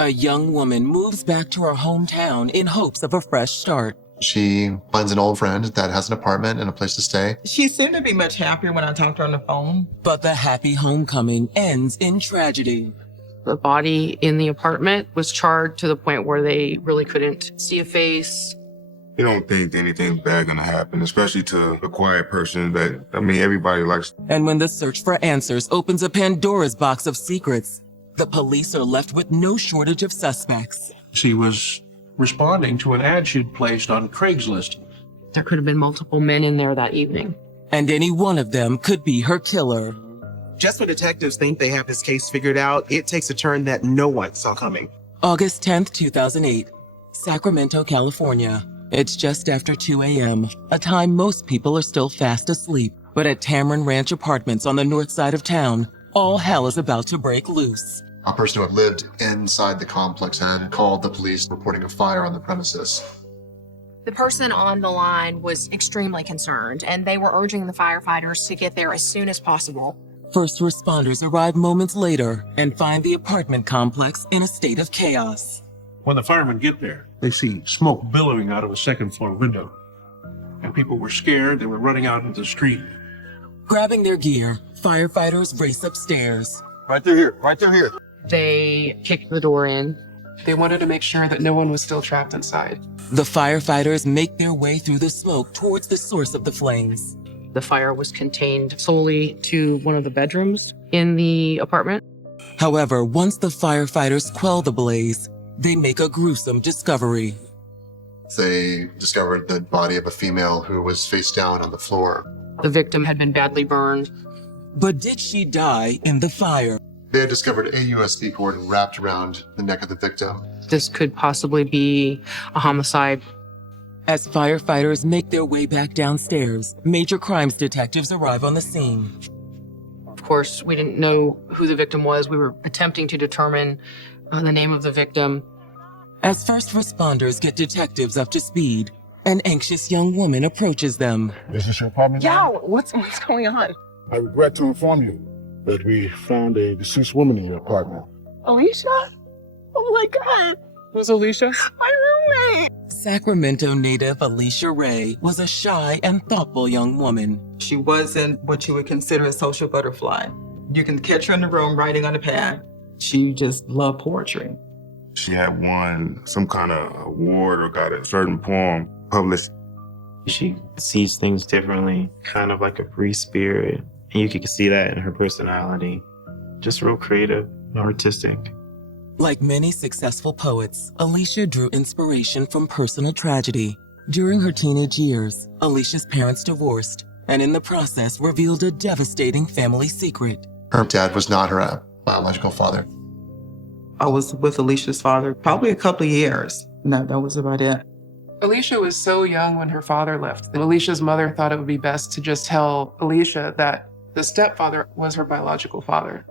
A young woman moves back to her hometown in hopes of a fresh start. She finds an old friend that has an apartment and a place to stay. She seemed to be much happier when I talked to her on the phone. But the happy homecoming ends in tragedy. The body in the apartment was charred to the point where they really couldn't see a face. You don't think anything bad gonna happen, especially to a quiet person that, everybody likes. And when the search for answers opens a Pandora's box of secrets, the police are left with no shortage of suspects. She was responding to an ad she'd placed on Craigslist. There could have been multiple men in there that evening. And any one of them could be her killer. Just when detectives think they have this case figured out, it takes a turn that no one saw coming. August 10th, 2008, Sacramento, California. It's just after 2 a.m., a time most people are still fast asleep. But at Tamron Ranch Apartments on the north side of town, all hell is about to break loose. A person who had lived inside the complex had called the police reporting a fire on the premises. The person on the line was extremely concerned, and they were urging the firefighters to get there as soon as possible. First responders arrive moments later and find the apartment complex in a state of chaos. When the firemen get there, they see smoke billowing out of a second-floor window. And people were scared. They were running out into the street. Grabbing their gear, firefighters race upstairs. Right through here, right through here. They kicked the door in. They wanted to make sure that no one was still trapped inside. The firefighters make their way through the smoke towards the source of the flames. The fire was contained solely to one of the bedrooms in the apartment. However, once the firefighters quell the blaze, they make a gruesome discovery. They discovered the body of a female who was face down on the floor. The victim had been badly burned. But did she die in the fire? They had discovered a USB cord wrapped around the neck of the victim. This could possibly be a homicide. As firefighters make their way back downstairs, major crimes detectives arrive on the scene. Of course, we didn't know who the victim was. We were attempting to determine the name of the victim. As first responders get detectives up to speed, an anxious young woman approaches them. This is your apartment? Yeah, what's going on? I regret to inform you that we found a deceased woman in your apartment. Alicia? Oh my God. Who's Alicia? My roommate. Sacramento native Alicia Ray was a shy and thoughtful young woman. She wasn't what you would consider a social butterfly. You can catch her in the room writing on the pad. She just loved poetry. She had won some kind of award or got a certain poem published. She sees things differently, kind of like a free spirit. And you can see that in her personality. Just real creative, artistic. Like many successful poets, Alicia drew inspiration from personal tragedy. During her teenage years, Alicia's parents divorced, and in the process revealed a devastating family secret. Her dad was not her biological father. I was with Alicia's father probably a couple of years. No, that was about it. Alicia was so young when her father left. And Alicia's mother thought it would be best to just tell Alicia that the stepfather was her biological father.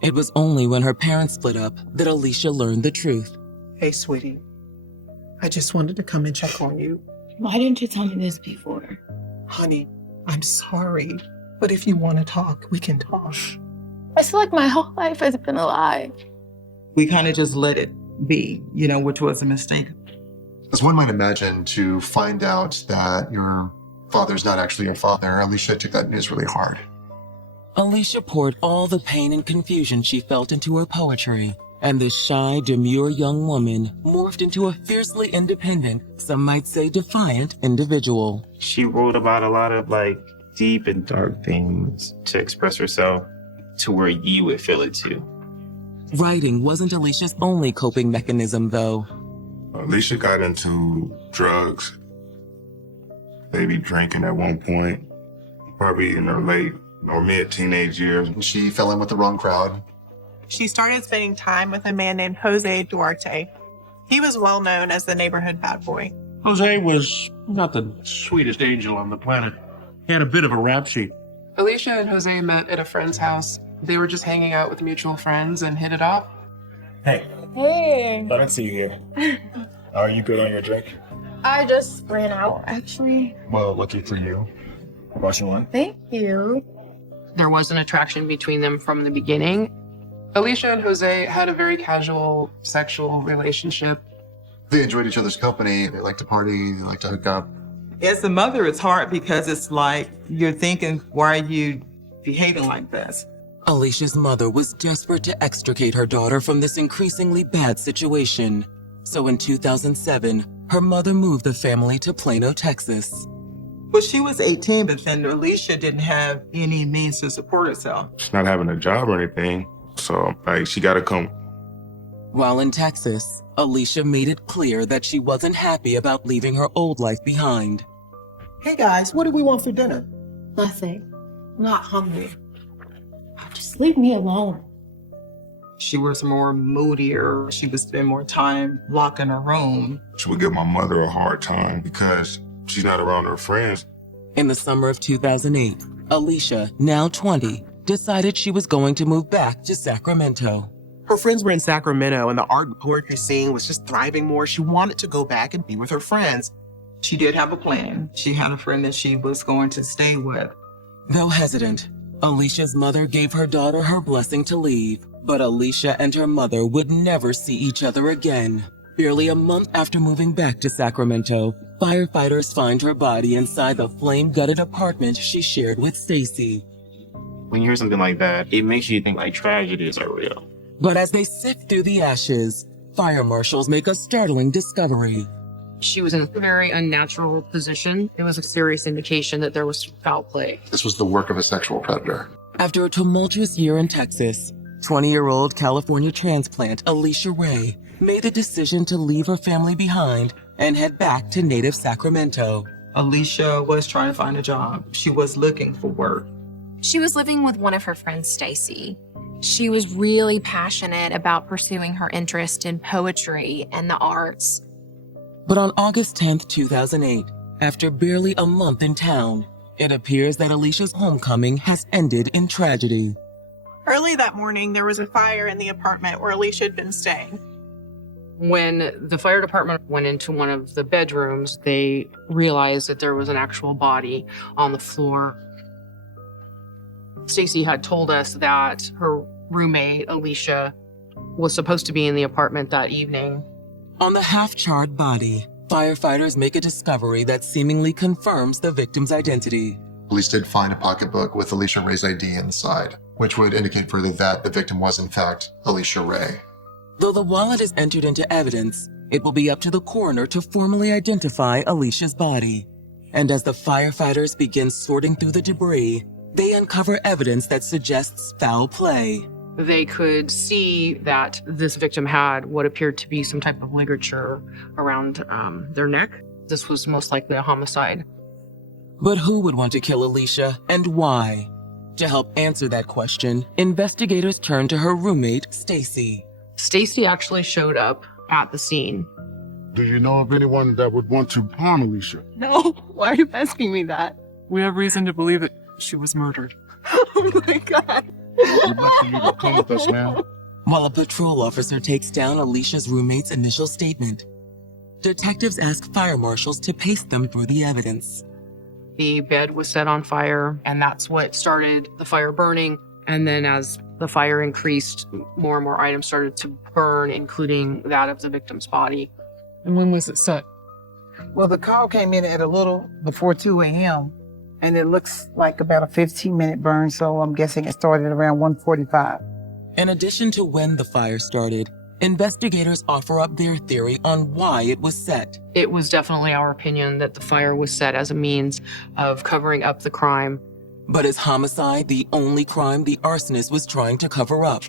It was only when her parents split up that Alicia learned the truth. Hey, sweetie. I just wanted to come and check on you. Why didn't you tell me this before? Honey, I'm sorry. But if you want to talk, we can talk. I feel like my whole life has been a lie. We kind of just let it be, which was a mistake. As one might imagine, to find out that your father's not actually your father, Alicia took that news really hard. Alicia poured all the pain and confusion she felt into her poetry, and this shy, demure young woman morphed into a fiercely independent, some might say defiant individual. She wrote about a lot of deep and dark things to express herself to where you would feel it too. Writing wasn't Alicia's only coping mechanism, though. Alicia got into drugs, maybe drinking at one point, probably in her late or mid-teenage years. She fell in with the wrong crowd. She started spending time with a man named Jose Duarte. He was well known as the neighborhood bad boy. Jose was not the sweetest angel on the planet. He had a bit of a rap sheet. Alicia and Jose met at a friend's house. They were just hanging out with mutual friends and hit it off. Hey. Hey. I didn't see you here. Are you good on your drink? I just ran out, actually. Well, lucky for you. How about you one? Thank you. There was an attraction between them from the beginning. Alicia and Jose had a very casual sexual relationship. They enjoyed each other's company. They liked to party. They liked to hook up. As a mother, it's hard because it's like you're thinking, why are you behaving like this? Alicia's mother was desperate to extricate her daughter from this increasingly bad situation. So in 2007, her mother moved the family to Plano, Texas. Well, she was 18, but then Alicia didn't have any means to support herself. She's not having a job or anything. So, like, she got to come. While in Texas, Alicia made it clear that she wasn't happy about leaving her old life behind. Hey guys, what do we want for dinner? Nothing. I'm not hungry. Just leave me alone. She was more moodier. She would spend more time locked in her room. She would give my mother a hard time because she's not around her friends. In the summer of 2008, Alicia, now 20, decided she was going to move back to Sacramento. Her friends were in Sacramento and the art and poetry scene was just thriving more. She wanted to go back and be with her friends. She did have a plan. She had a friend that she was going to stay with. Though hesitant, Alicia's mother gave her daughter her blessing to leave, but Alicia and her mother would never see each other again. Barely a month after moving back to Sacramento, firefighters find her body inside the flame-gutted apartment she shared with Stacy. When you hear something like that, it makes you think like tragedies are real. But as they sift through the ashes, fire marshals make a startling discovery. She was in a very unnatural position. It was a serious indication that there was foul play. This was the work of a sexual predator. After a tumultuous year in Texas, 20-year-old California transplant Alicia Ray made a decision to leave her family behind and head back to native Sacramento. Alicia was trying to find a job. She was looking for work. She was living with one of her friends, Stacy. She was really passionate about pursuing her interest in poetry and the arts. But on August 10th, 2008, after barely a month in town, it appears that Alicia's homecoming has ended in tragedy. Early that morning, there was a fire in the apartment where Alicia had been staying. When the fire department went into one of the bedrooms, they realized that there was an actual body on the floor. Stacy had told us that her roommate, Alicia, was supposed to be in the apartment that evening. On the half-charred body, firefighters make a discovery that seemingly confirms the victim's identity. Police did find a pocketbook with Alicia Ray's ID inside, which would indicate further that the victim was in fact Alicia Ray. Though the wallet is entered into evidence, it will be up to the coroner to formally identify Alicia's body. And as the firefighters begin sorting through the debris, they uncover evidence that suggests foul play. They could see that this victim had what appeared to be some type of ligature around their neck. This was most likely a homicide. But who would want to kill Alicia and why? To help answer that question, investigators turn to her roommate, Stacy. Stacy actually showed up at the scene. Do you know of anyone that would want to harm Alicia? No. Why are you asking me that? We have reason to believe that she was murdered. Oh my God. We'd love for you to come with us, ma'am. While a patrol officer takes down Alicia's roommate's initial statement, detectives ask fire marshals to pace them through the evidence. The bed was set on fire, and that's what started the fire burning. And then as the fire increased, more and more items started to burn, including that of the victim's body. And when was it set? Well, the call came in at a little before 2 a.m. and it looks like about a 15-minute burn, so I'm guessing it started around 1:45. In addition to when the fire started, investigators offer up their theory on why it was set. It was definitely our opinion that the fire was set as a means of covering up the crime. But is homicide the only crime the arsonist was trying to cover up?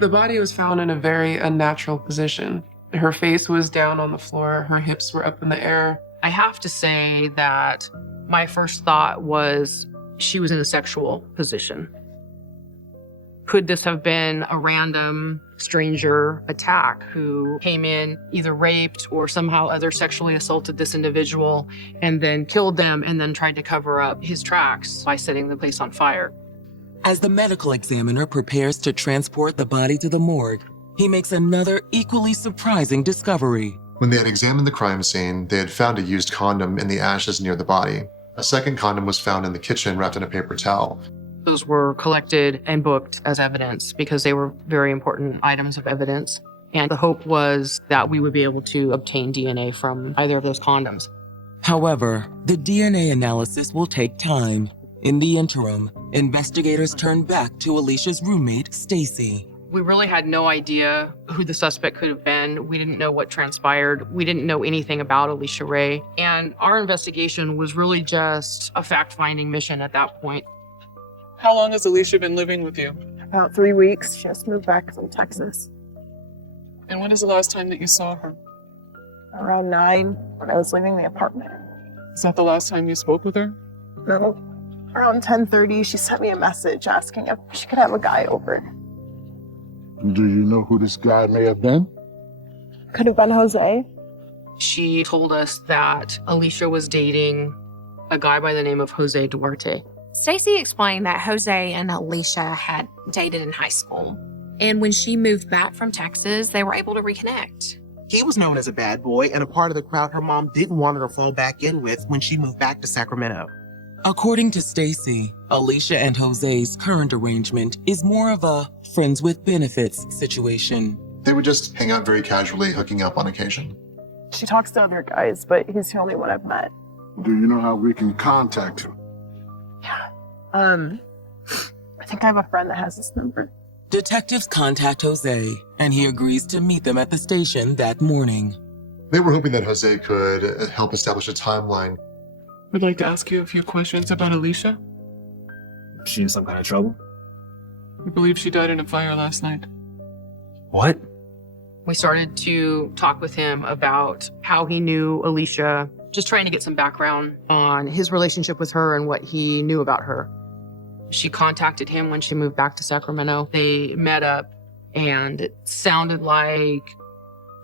The body was found in a very unnatural position. Her face was down on the floor, her hips were up in the air. I have to say that my first thought was she was in a sexual position. Could this have been a random stranger attack who came in, either raped or somehow other sexually assaulted this individual and then killed them and then tried to cover up his tracks by setting the place on fire? As the medical examiner prepares to transport the body to the morgue, he makes another equally surprising discovery. When they had examined the crime scene, they had found a used condom in the ashes near the body. A second condom was found in the kitchen wrapped in a paper towel. Those were collected and booked as evidence because they were very important items of evidence. And the hope was that we would be able to obtain DNA from either of those condoms. However, the DNA analysis will take time. In the interim, investigators turn back to Alicia's roommate, Stacy. We really had no idea who the suspect could have been. We didn't know what transpired. We didn't know anything about Alicia Ray. And our investigation was really just a fact-finding mission at that point. How long has Alicia been living with you? About 3 weeks. She just moved back from Texas. And when is the last time that you saw her? Around 9 when I was leaving the apartment. Is that the last time you spoke with her? No. Around 10:30, she sent me a message asking if she could have a guy over. Do you know who this guy may have been? Could have been Jose. She told us that Alicia was dating a guy by the name of Jose Duarte. Stacy explained that Jose and Alicia had dated in high school. And when she moved back from Texas, they were able to reconnect. He was known as a bad boy and a part of the crowd her mom didn't want her to fall back in with when she moved back to Sacramento. According to Stacy, Alicia and Jose's current arrangement is more of a friends with benefits situation. They would just hang out very casually, hooking up on occasion. She talks to other guys, but he's the only one I've met. Do you know how we can contact him? I think I have a friend that has this number. Detectives contact Jose, and he agrees to meet them at the station that morning. They were hoping that Jose could help establish a timeline. I'd like to ask you a few questions about Alicia. She in some kind of trouble? We believe she died in a fire last night. What? We started to talk with him about how he knew Alicia, just trying to get some background on his relationship with her and what he knew about her. She contacted him when she moved back to Sacramento. They met up, and it sounded like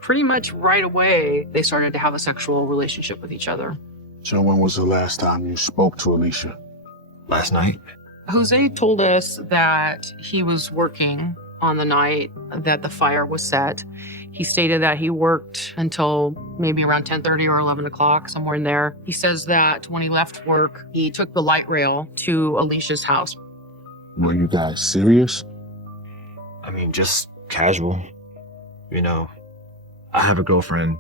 pretty much right away they started to have a sexual relationship with each other. So when was the last time you spoke to Alicia? Last night. Jose told us that he was working on the night that the fire was set. He stated that he worked until maybe around 10:30 or 11 o'clock, somewhere in there. He says that when he left work, he took the light rail to Alicia's house. Were you guys serious? I mean, just casual. You know, I have a girlfriend.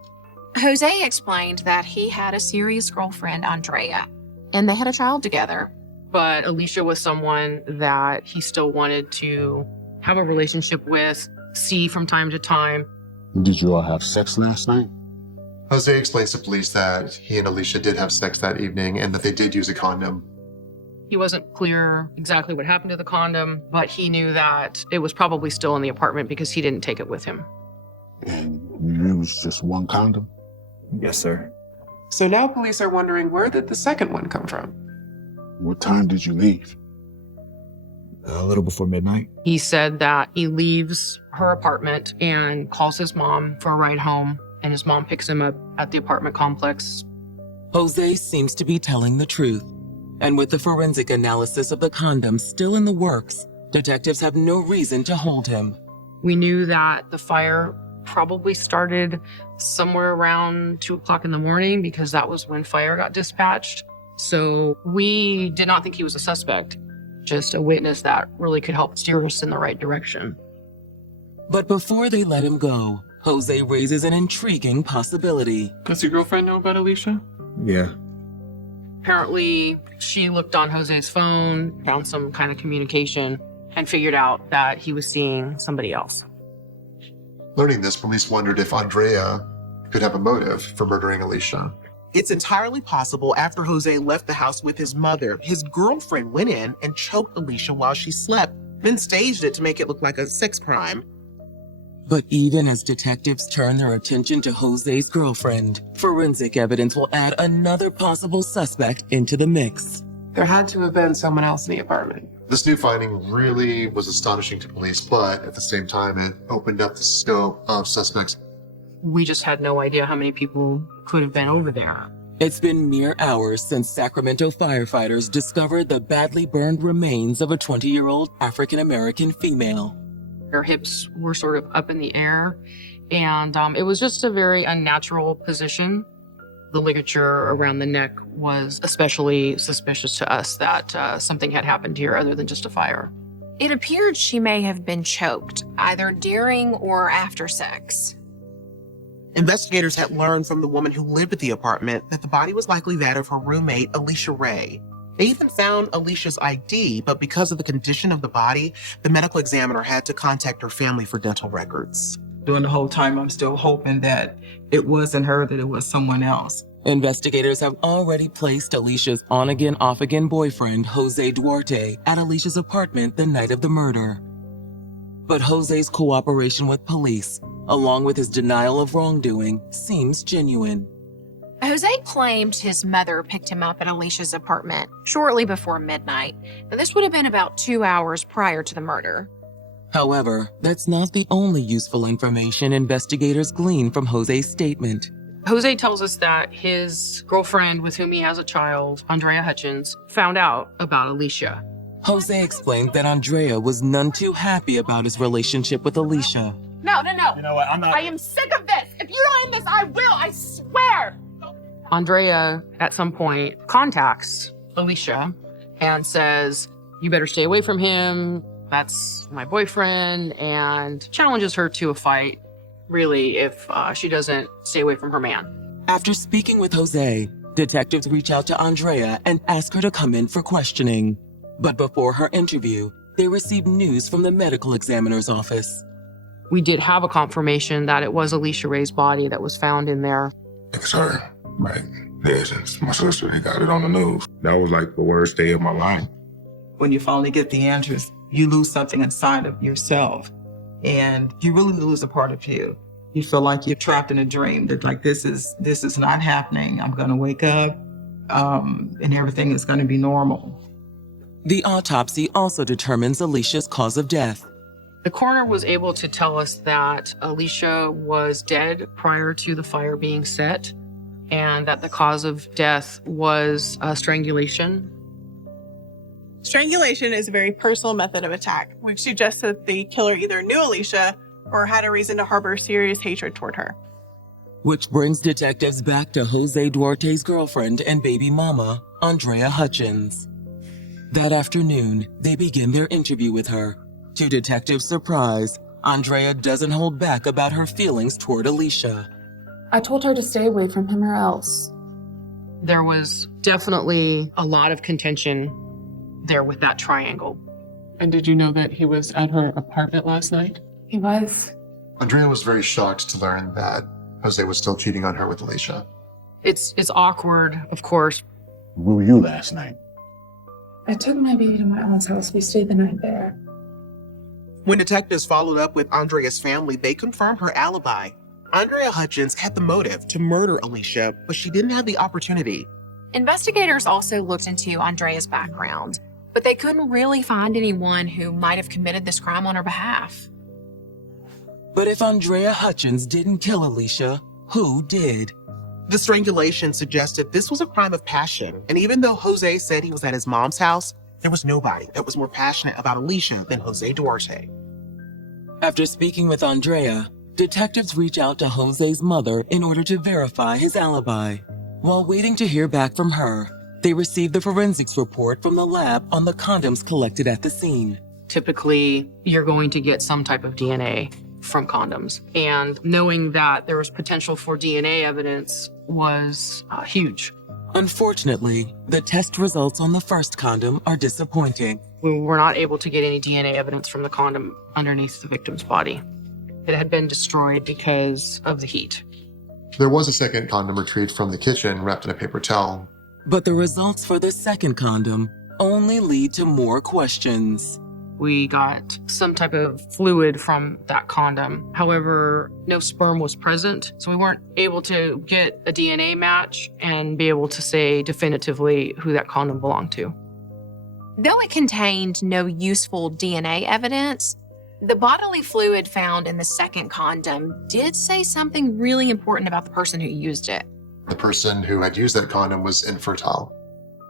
Jose explained that he had a serious girlfriend, Andrea, and they had a child together. But Alicia was someone that he still wanted to have a relationship with, see from time to time. Did you all have sex last night? Jose explains to police that he and Alicia did have sex that evening and that they did use a condom. He wasn't clear exactly what happened to the condom, but he knew that it was probably still in the apartment because he didn't take it with him. And you used just one condom? Yes, sir. So now police are wondering, where did the second one come from? What time did you leave? A little before midnight. He said that he leaves her apartment and calls his mom for a ride home, and his mom picks him up at the apartment complex. Jose seems to be telling the truth. And with the forensic analysis of the condom still in the works, detectives have no reason to hold him. We knew that the fire probably started somewhere around 2 o'clock in the morning because that was when fire got dispatched. So we did not think he was a suspect, just a witness that really could help steer us in the right direction. But before they let him go, Jose raises an intriguing possibility. Does your girlfriend know about Alicia? Yeah. Apparently, she looked on Jose's phone, found some kind of communication, and figured out that he was seeing somebody else. Learning this, police wondered if Andrea could have a motive for murdering Alicia. It's entirely possible after Jose left the house with his mother, his girlfriend went in and choked Alicia while she slept, then staged it to make it look like a sex crime. But even as detectives turn their attention to Jose's girlfriend, forensic evidence will add another possible suspect into the mix. There had to have been someone else in the apartment. This new finding really was astonishing to police, but at the same time, it opened up the scope of suspects. We just had no idea how many people could have been over there. It's been mere hours since Sacramento firefighters discovered the badly burned remains of a 20-year-old African-American female. Her hips were sort of up in the air, and it was just a very unnatural position. The ligature around the neck was especially suspicious to us that something had happened here other than just a fire. It appeared she may have been choked, either during or after sex. Investigators had learned from the woman who lived at the apartment that the body was likely that of her roommate, Alicia Ray. They even found Alicia's ID, but because of the condition of the body, the medical examiner had to contact her family for dental records. During the whole time, I'm still hoping that it wasn't her, that it was someone else. Investigators have already placed Alicia's on-again, off-again boyfriend, Jose Duarte, at Alicia's apartment the night of the murder. But Jose's cooperation with police, along with his denial of wrongdoing, seems genuine. Jose claimed his mother picked him up at Alicia's apartment shortly before midnight. Now, this would have been about 2 hours prior to the murder. However, that's not the only useful information investigators glean from Jose's statement. Jose tells us that his girlfriend with whom he has a child, Andrea Hutchins, found out about Alicia. Jose explained that Andrea was none too happy about his relationship with Alicia. No. You know what? I'm not. I am sick of this. If you don't end this, I will. I swear. Andrea, at some point, contacts Alicia and says, "You better stay away from him. That's my boyfriend," and challenges her to a fight, really, if she doesn't stay away from her man. After speaking with Jose, detectives reach out to Andrea and ask her to come in for questioning. But before her interview, they receive news from the medical examiner's office. We did have a confirmation that it was Alicia Ray's body that was found in there. It's her. Like, since my sister, they got it on the news. That was like the worst day of my life. When you finally get the answers, you lose something inside of yourself. And you really lose a part of you. You feel like you're trapped in a dream, that like this is not happening. I'm gonna wake up, and everything is gonna be normal. The autopsy also determines Alicia's cause of death. The coroner was able to tell us that Alicia was dead prior to the fire being set, and that the cause of death was strangulation. Strangulation is a very personal method of attack, which suggests that the killer either knew Alicia or had a reason to harbor serious hatred toward her. Which brings detectives back to Jose Duarte's girlfriend and baby mama, Andrea Hutchins. That afternoon, they begin their interview with her. To detectives' surprise, Andrea doesn't hold back about her feelings toward Alicia. I told her to stay away from him or else. There was definitely a lot of contention there with that triangle. And did you know that he was at her apartment last night? He was. Andrea was very shocked to learn that Jose was still cheating on her with Alicia. It's awkward, of course. Where were you last night? I took my baby to my aunt's house. We stayed the night there. When detectives followed up with Andrea's family, they confirmed her alibi. Andrea Hutchins had the motive to murder Alicia, but she didn't have the opportunity. Investigators also looked into Andrea's background, but they couldn't really find anyone who might have committed this crime on her behalf. But if Andrea Hutchins didn't kill Alicia, who did? The strangulation suggested this was a crime of passion, and even though Jose said he was at his mom's house, there was nobody that was more passionate about Alicia than Jose Duarte. After speaking with Andrea, detectives reach out to Jose's mother in order to verify his alibi. While waiting to hear back from her, they receive the forensics report from the lab on the condoms collected at the scene. Typically, you're going to get some type of DNA from condoms. And knowing that there was potential for DNA evidence was huge. Unfortunately, the test results on the first condom are disappointing. We were not able to get any DNA evidence from the condom underneath the victim's body. It had been destroyed because of the heat. There was a second condom retrieved from the kitchen wrapped in a paper towel. But the results for the second condom only lead to more questions. We got some type of fluid from that condom. However, no sperm was present, so we weren't able to get a DNA match and be able to say definitively who that condom belonged to. Though it contained no useful DNA evidence, the bodily fluid found in the second condom did say something really important about the person who used it. The person who had used that condom was infertile.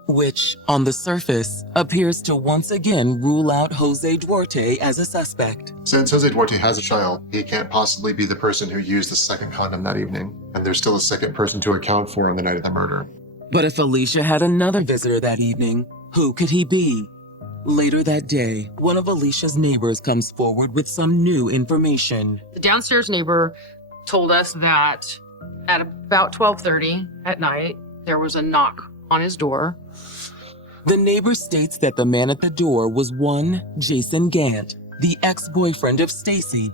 which, on the surface, appears to once again rule out Jose Duarte as a suspect. Since Jose Duarte has a child, he can't possibly be the person who used the second condom that evening, and there's still a second person to account for on the night of the murder. But if Alicia had another visitor that evening, who could he be? Later that day, one of Alicia's neighbors comes forward with some new information. The downstairs neighbor told us that at about 12:30 at night, there was a knock on his door. The neighbor states that the man at the door was one Jason Gant, the ex-boyfriend of Stacy.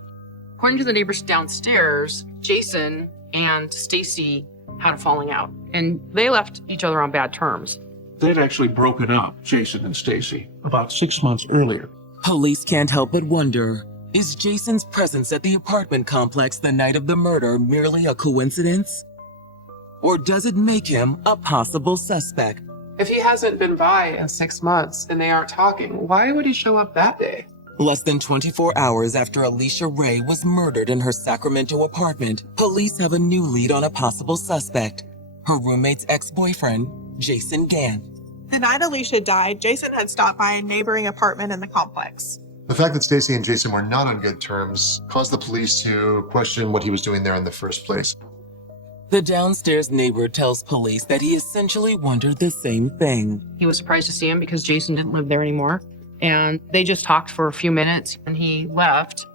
According to the neighbors downstairs, Jason and Stacy had a falling out, and they left each other on bad terms. They'd actually broken up, Jason and Stacy, about 6 months earlier. Police can't help but wonder, is Jason's presence at the apartment complex the night of the murder merely a coincidence? Or does it make him a possible suspect? If he hasn't been by in 6 months and they aren't talking, why would he show up that day? Less than 24 hours after Alicia Ray was murdered in her Sacramento apartment, police have a new lead on a possible suspect, her roommate's ex-boyfriend, Jason Gant. The night Alicia died, Jason had stopped by a neighboring apartment in the complex. The fact that Stacy and Jason were not on good terms caused the police to question what he was doing there in the first place. The downstairs neighbor tells police that he essentially wondered the same thing. He was surprised to see him because Jason didn't live there anymore. And they just talked for a few minutes and he left.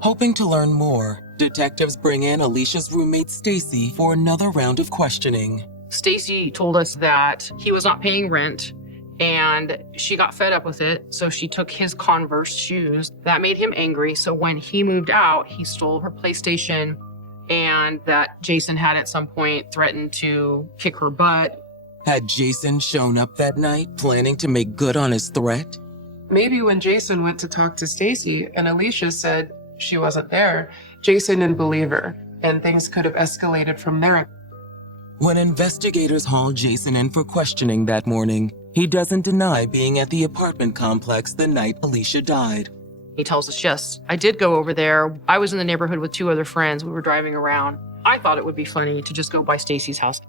Hoping to learn more, detectives bring in Alicia's roommate Stacy for another round of questioning. Stacy told us that he was not paying rent and she got fed up with it, so she took his Converse shoes. That made him angry, so when he moved out, he stole her PlayStation, and that Jason had at some point threatened to kick her butt. Had Jason shown up that night planning to make good on his threat? Maybe when Jason went to talk to Stacy and Alicia said she wasn't there, Jason didn't believe her, and things could have escalated from there. When investigators haul Jason in for questioning that morning, he doesn't deny being at the apartment complex the night Alicia died. He tells us, yes, I did go over there. I was in the neighborhood with 2 other friends. We were driving around. I thought it would be funny to just go by Stacy's house.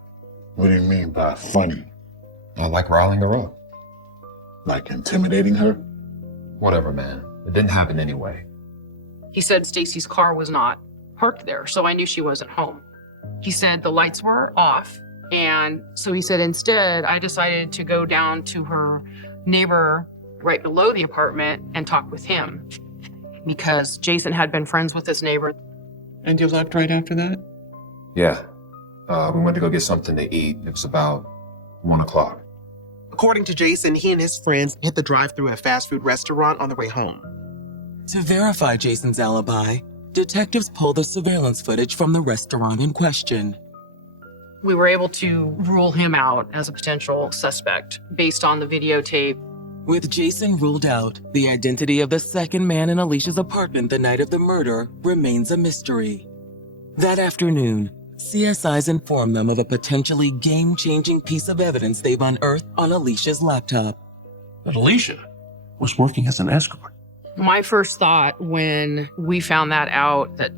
What do you mean by funny? Like riling her up. Like intimidating her? Whatever, man. It didn't happen anyway. He said Stacy's car was not parked there, so I knew she wasn't home. He said the lights were off, and so he said instead I decided to go down to her neighbor right below the apartment and talk with him because Jason had been friends with this neighbor. And you left right after that? Yeah. We went to go get something to eat. It was about 1 o'clock. According to Jason, he and his friends hit the drive-thru at a fast food restaurant on their way home. To verify Jason's alibi, detectives pull the surveillance footage from the restaurant in question. We were able to rule him out as a potential suspect based on the videotape. With Jason ruled out, the identity of the second man in Alicia's apartment the night of the murder remains a mystery. That afternoon, CSIs inform them of a potentially game-changing piece of evidence they've unearthed on Alicia's laptop. But Alicia was working as an escort. My first thought when we found that out, that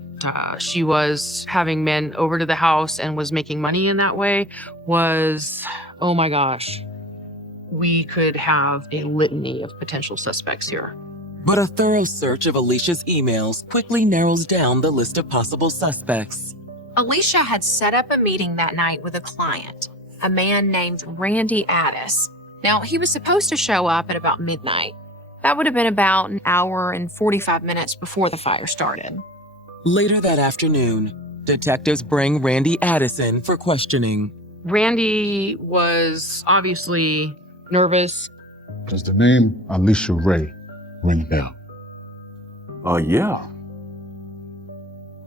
she was having men over to the house and was making money in that way, was, oh my gosh, we could have a litany of potential suspects here. But a thorough search of Alicia's emails quickly narrows down the list of possible suspects. Alicia had set up a meeting that night with a client, a man named Randy Addis. Now, he was supposed to show up at about midnight. That would have been about an hour and 45 minutes before the fire started. Later that afternoon, detectives bring Randy Addison for questioning. Randy was obviously nervous. Does the name Alicia Ray ring a bell? Yeah.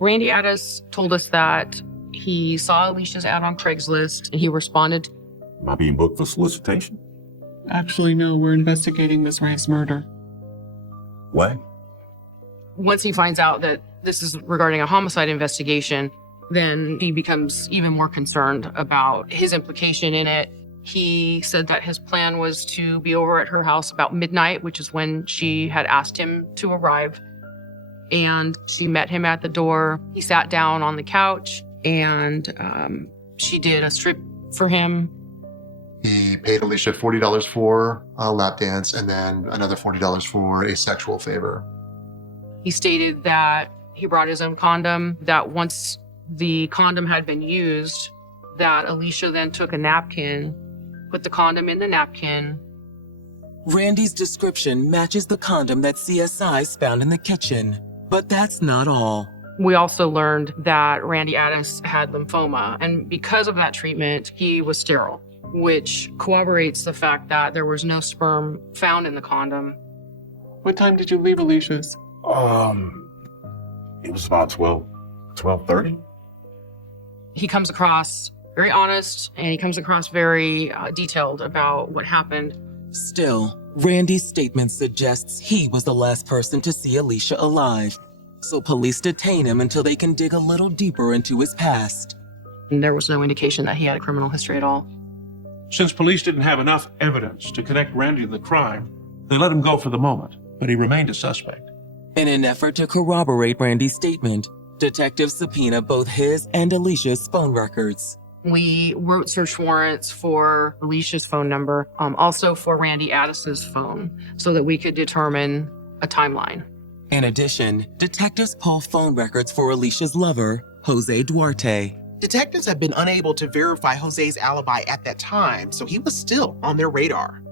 Randy Addis told us that he saw Alicia's ad on Craigslist and he responded, Am I being booked for solicitation? Actually, no, we're investigating Miss Ray's murder. What? once he finds out that this is regarding a homicide investigation, then he becomes even more concerned about his implication in it. He said that his plan was to be over at her house about midnight, which is when she had asked him to arrive. And she met him at the door. He sat down on the couch and she did a strip for him. He paid Alicia $40 for a lap dance and then another $40 for a sexual favor. He stated that he brought his own condom, that once the condom had been used, that Alicia then took a napkin, put the condom in the napkin. Randy's description matches the condom that CSIs found in the kitchen. But that's not all. We also learned that Randy Addis had lymphoma, and because of that treatment, he was sterile, which corroborates the fact that there was no sperm found in the condom. What time did you leave Alicia's? It was about 12:30. He comes across very honest, and he comes across very detailed about what happened. Still, Randy's statement suggests he was the last person to see Alicia alive. So police detain him until they can dig a little deeper into his past. And there was no indication that he had a criminal history at all. Since police didn't have enough evidence to connect Randy to the crime, they let him go for the moment, but he remained a suspect. In an effort to corroborate Randy's statement, detectives subpoena both his and Alicia's phone records. We wrote search warrants for Alicia's phone number, also for Randy Addis's phone, so that we could determine a timeline. In addition, detectives pull phone records for Alicia's lover, Jose Duarte. Detectives have been unable to verify Jose's alibi at that time, so he was still on their radar.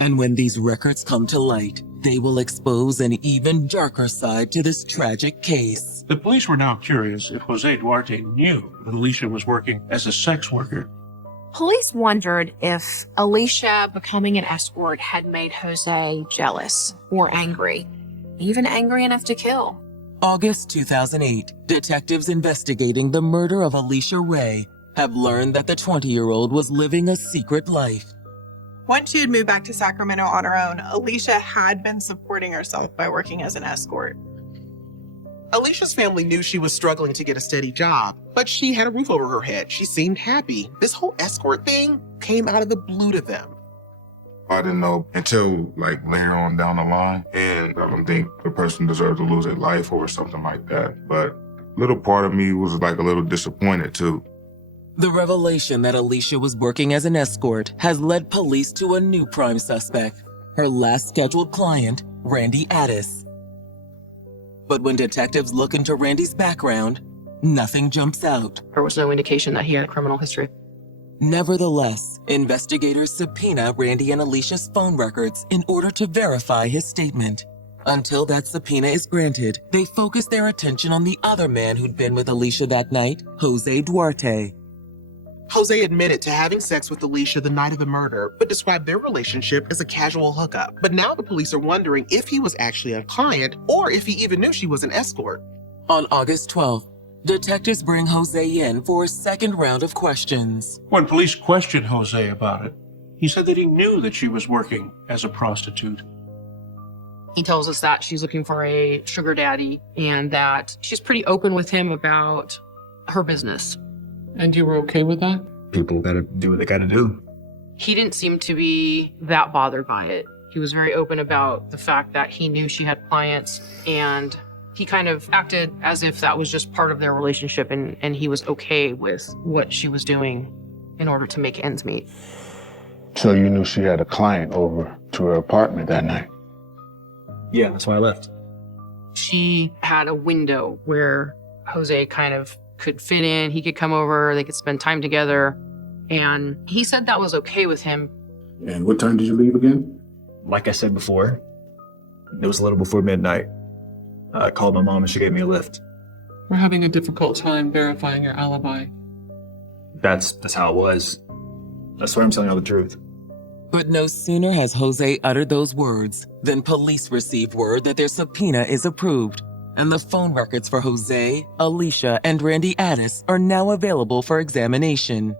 And when these records come to light, they will expose an even darker side to this tragic case. The police were now curious if Jose Duarte knew that Alicia was working as a sex worker. Police wondered if Alicia becoming an escort had made Jose jealous or angry, even angry enough to kill. August 2008, detectives investigating the murder of Alicia Ray have learned that the 20-year-old was living a secret life. Once she had moved back to Sacramento on her own, Alicia had been supporting herself by working as an escort. Alicia's family knew she was struggling to get a steady job, but she had a roof over her head. She seemed happy. This whole escort thing came out of the blue to them. I didn't know until like later on down the line, and I don't think the person deserved to lose their life over something like that. But a little part of me was like a little disappointed too. The revelation that Alicia was working as an escort has led police to a new prime suspect, her last scheduled client, Randy Addis. But when detectives look into Randy's background, nothing jumps out. There was no indication that he had a criminal history. Nevertheless, investigators subpoena Randy and Alicia's phone records in order to verify his statement. Until that subpoena is granted, they focus their attention on the other man who'd been with Alicia that night, Jose Duarte. Jose admitted to having sex with Alicia the night of the murder, but described their relationship as a casual hookup. But now the police are wondering if he was actually a client or if he even knew she was an escort. On August 12th, detectives bring Jose in for a second round of questions. When police questioned Jose about it, he said that he knew that she was working as a prostitute. He tells us that she's looking for a sugar daddy and that she's pretty open with him about her business. And you were okay with that? People gotta do what they gotta do. He didn't seem to be that bothered by it. He was very open about the fact that he knew she had clients, and he kind of acted as if that was just part of their relationship, and he was okay with what she was doing in order to make ends meet. So you knew she had a client over to her apartment that night? Yeah, that's why I left. She had a window where Jose kind of could fit in. He could come over, they could spend time together, and he said that was okay with him. And what time did you leave again? Like I said before, it was a little before midnight. I called my mom and she gave me a lift. We're having a difficult time verifying your alibi. That's how it was. I swear I'm telling you all the truth. But no sooner has Jose uttered those words than police receive word that their subpoena is approved, and the phone records for Jose, Alicia, and Randy Addis are now available for examination.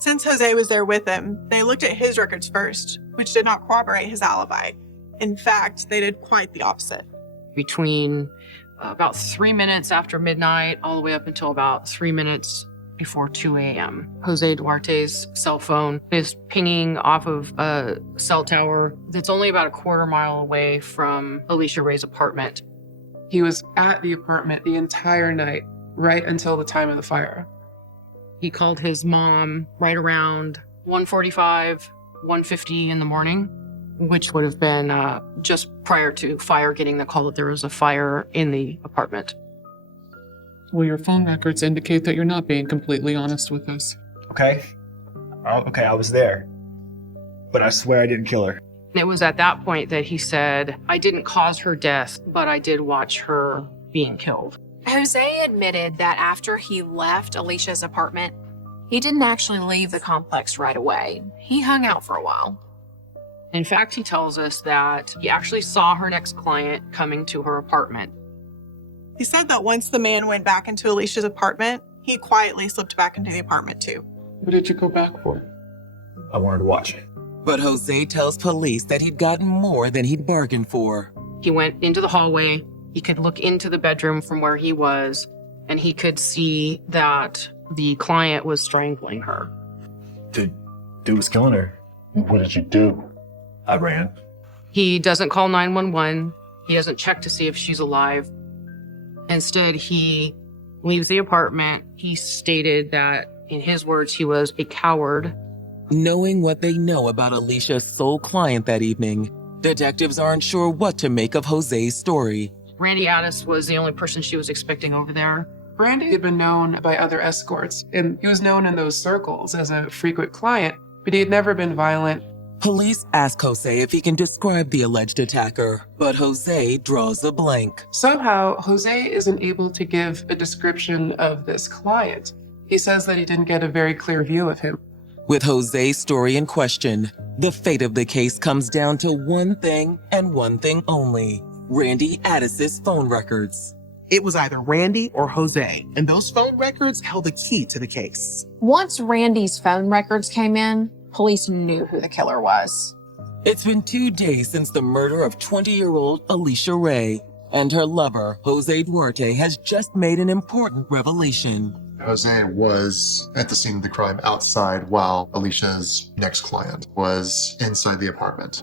Since Jose was there with him, they looked at his records first, which did not corroborate his alibi. In fact, they did quite the opposite. Between about 3 minutes after midnight all the way up until about 3 minutes before 2 a.m. Jose Duarte's cell phone is pinging off of a cell tower that's only about a quarter mile away from Alicia Ray's apartment. He was at the apartment the entire night, right until the time of the fire. He called his mom right around 1:45, 1:50 in the morning, which would have been just prior to fire getting the call that there was a fire in the apartment. Well, your phone records indicate that you're not being completely honest with us. Okay. Okay, I was there. But I swear I didn't kill her. And it was at that point that he said, I didn't cause her death, but I did watch her being killed. Jose admitted that after he left Alicia's apartment, he didn't actually leave the complex right away. He hung out for a while. In fact, he tells us that he actually saw her next client coming to her apartment. He said that once the man went back into Alicia's apartment, he quietly slipped back into the apartment too. What did you go back for? I wanted to watch. But Jose tells police that he'd gotten more than he'd bargained for. He went into the hallway. He could look into the bedroom from where he was, and he could see that the client was strangling her. Dude was killing her. What did you do? I ran. He doesn't call 911. He doesn't check to see if she's alive. Instead, he leaves the apartment. He stated that, in his words, he was a coward. Knowing what they know about Alicia's sole client that evening, detectives aren't sure what to make of Jose's story. Randy Addis was the only person she was expecting over there. Randy had been known by other escorts, and he was known in those circles as a frequent client, but he had never been violent. Police ask Jose if he can describe the alleged attacker, but Jose draws a blank. Somehow, Jose isn't able to give a description of this client. He says that he didn't get a very clear view of him. With Jose's story in question, the fate of the case comes down to one thing and one thing only: Randy Addis's phone records. It was either Randy or Jose, and those phone records held the key to the case. Once Randy's phone records came in, police knew who the killer was. It's been 2 days since the murder of 20-year-old Alicia Ray, and her lover, Jose Duarte, has just made an important revelation. Jose was at the scene of the crime outside while Alicia's next client was inside the apartment.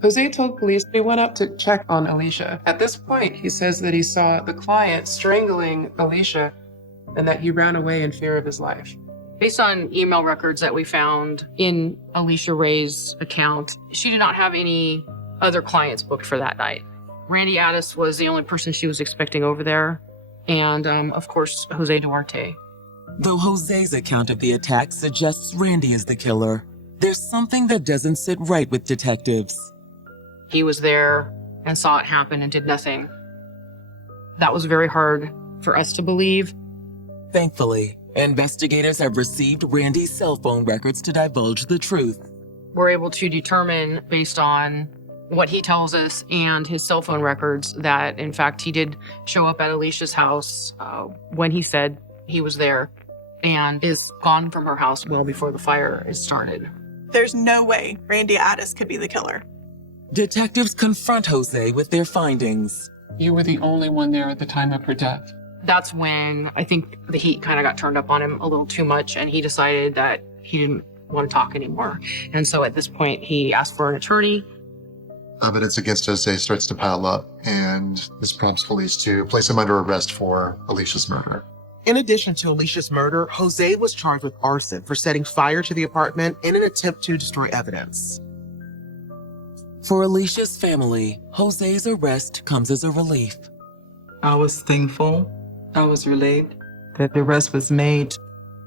Jose told police he went up to check on Alicia. At this point, he says that he saw the client strangling Alicia and that he ran away in fear of his life. Based on email records that we found in Alicia Ray's account, she did not have any other clients booked for that night. Randy Addis was the only person she was expecting over there, and of course, Jose Duarte. Though Jose's account of the attack suggests Randy is the killer, there's something that doesn't sit right with detectives. He was there and saw it happen and did nothing. That was very hard for us to believe. Thankfully, investigators have received Randy's cell phone records to divulge the truth. We're able to determine, based on what he tells us and his cell phone records, that in fact he did show up at Alicia's house when he said he was there, and is gone from her house well before the fire is started. There's no way Randy Addis could be the killer. Detectives confront Jose with their findings. You were the only one there at the time of her death. That's when I think the heat kind of got turned up on him a little too much, and he decided that he didn't want to talk anymore. And so at this point, he asked for an attorney. Evidence against Jose starts to pile up, and this prompts police to place him under arrest for Alicia's murder. In addition to Alicia's murder, Jose was charged with arson for setting fire to the apartment in an attempt to destroy evidence. For Alicia's family, Jose's arrest comes as a relief. I was thankful. I was relieved that the arrest was made.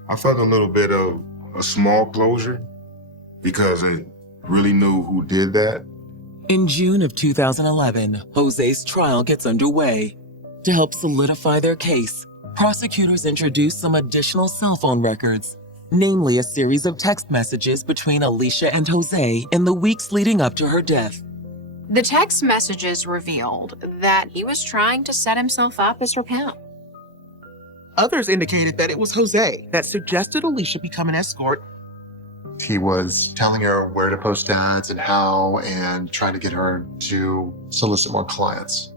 I felt a little bit of a small closure because I really knew who did that. In June of 2011, Jose's trial gets underway. To help solidify their case, prosecutors introduce some additional cell phone records, namely a series of text messages between Alicia and Jose in the weeks leading up to her death. The text messages revealed that he was trying to set himself up as her pimp. Others indicated that it was Jose that suggested Alicia become an escort. He was telling her where to post ads and how, and trying to get her to solicit more clients.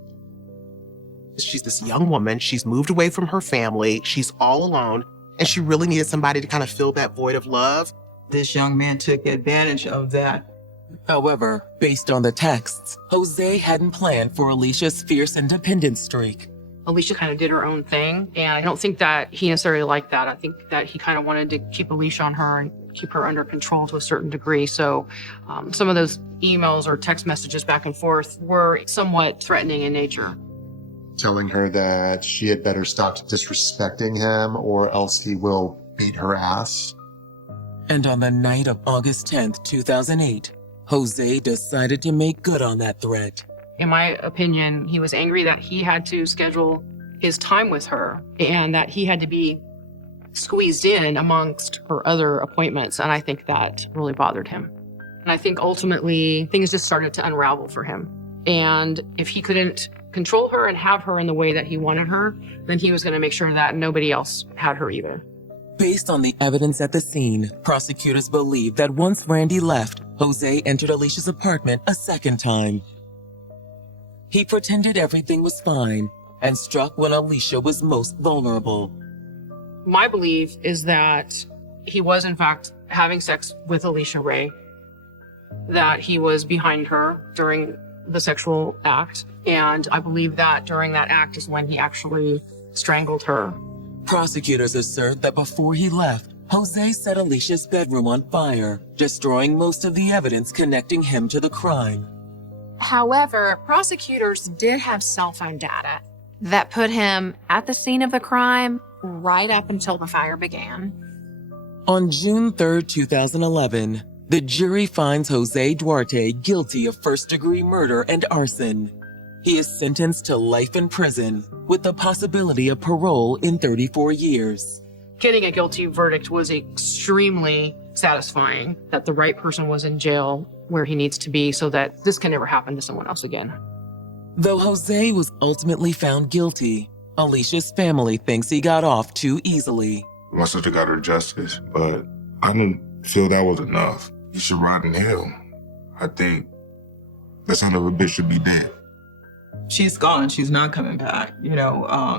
She's this young woman. She's moved away from her family. She's all alone, and she really needed somebody to kind of fill that void of love. This young man took advantage of that. However, based on the texts, Jose hadn't planned for Alicia's fierce independence streak. Alicia kind of did her own thing. And I don't think that he necessarily liked that. I think that he kind of wanted to keep Alicia on her and keep her under control to a certain degree. So some of those emails or text messages back and forth were somewhat threatening in nature. Telling her that she had better stop disrespecting him or else he will beat her ass. And on the night of August 10th, 2008, Jose decided to make good on that threat. In my opinion, he was angry that he had to schedule his time with her and that he had to be squeezed in amongst her other appointments. And I think that really bothered him. And I think ultimately things just started to unravel for him. And if he couldn't control her and have her in the way that he wanted her, then he was going to make sure that nobody else had her either. Based on the evidence at the scene, prosecutors believe that once Randy left, Jose entered Alicia's apartment a second time. He pretended everything was fine and struck when Alicia was most vulnerable. My belief is that he was, in fact, having sex with Alicia Ray, that he was behind her during the sexual act, and I believe that during that act is when he actually strangled her. Prosecutors assert that before he left, Jose set Alicia's bedroom on fire, destroying most of the evidence connecting him to the crime. However, prosecutors did have cell phone data that put him at the scene of the crime right up until the fire began. On June 3rd, 2011, the jury finds Jose Duarte guilty of first-degree murder and arson. He is sentenced to life in prison with the possibility of parole in 34 years. Getting a guilty verdict was extremely satisfying, that the right person was in jail where he needs to be so that this can never happen to someone else again. Though Jose was ultimately found guilty, Alicia's family thinks he got off too easily. My sister got her justice, but I didn't feel that was enough. You should rot in hell. I think that son of a bitch should be dead. She's gone. She's not coming back.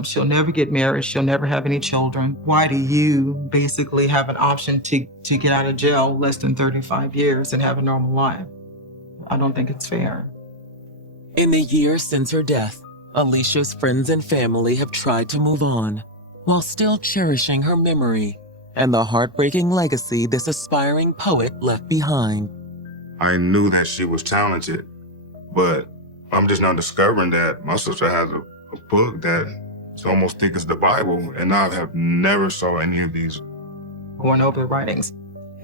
She'll never get married. She'll never have any children. Why do you basically have an option to get out of jail less than 35 years and have a normal life? I don't think it's fair. In the years since her death, Alicia's friends and family have tried to move on, while still cherishing her memory and the heartbreaking legacy this aspiring poet left behind. I knew that she was talented, but I'm just now discovering that my sister has a book that is almost thick as the Bible, and I have never saw any of these. Going over the writings.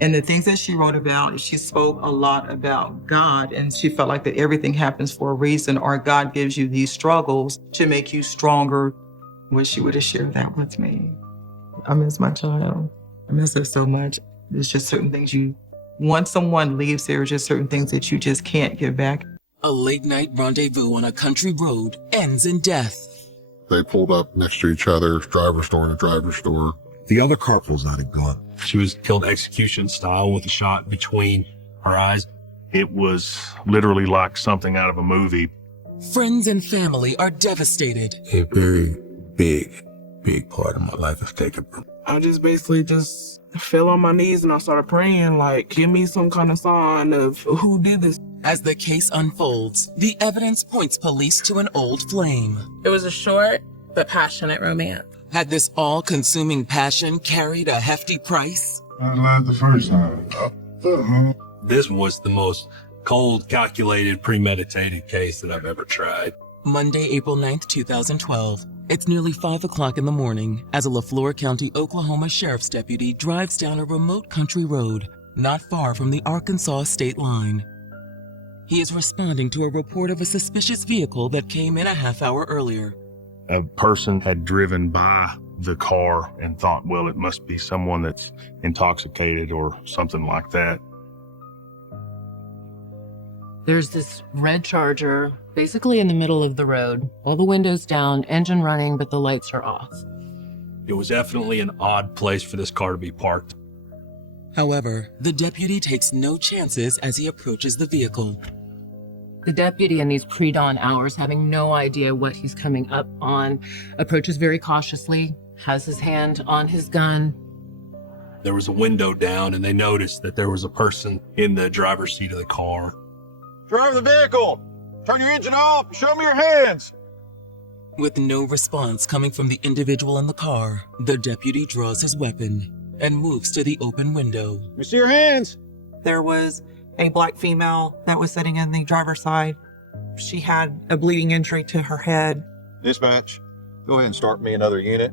And the things that she wrote about, she spoke a lot about God, and she felt like that everything happens for a reason, or God gives you these struggles to make you stronger. Wish she would have shared that with me. I miss my child. I miss her so much. There's just certain things once someone leaves, there are just certain things that you just can't get back. A late-night rendezvous on a country road ends in death. They pulled up next to each other, driver's door and a driver's door. The other car pulls out a gun. She was killed execution style with a shot between her eyes. It was literally like something out of a movie. Friends and family are devastated. A very big part of my life is taken from. I just basically just fell on my knees and I started praying, like, give me some kind of sign of who did this. As the case unfolds, the evidence points police to an old flame. It was a short but passionate romance. Had this all-consuming passion carried a hefty price? I lied the first time. This was the most cold, calculated, premeditated case that I've ever tried. Monday, April 9th, 2012. It's nearly 5 o'clock in the morning as a LaFleur County, Oklahoma sheriff's deputy drives down a remote country road not far from the Arkansas state line. He is responding to a report of a suspicious vehicle that came in a half hour earlier. A person had driven by the car and thought, well, it must be someone that's intoxicated or something like that. There's this red Charger basically in the middle of the road. All the windows down, engine running, but the lights are off. It was definitely an odd place for this car to be parked. However, the deputy takes no chances as he approaches the vehicle. The deputy in these pre-dawn hours, having no idea what he's coming up on, approaches very cautiously, has his hand on his gun. There was a window down and they noticed that there was a person in the driver's seat of the car. Drive the vehicle! Turn your engine off! Show me your hands! With no response coming from the individual in the car, the deputy draws his weapon and moves to the open window. Raise your hands. There was a black female that was sitting in the driver's side. She had a bleeding injury to her head. Dispatch, go ahead and start me another unit.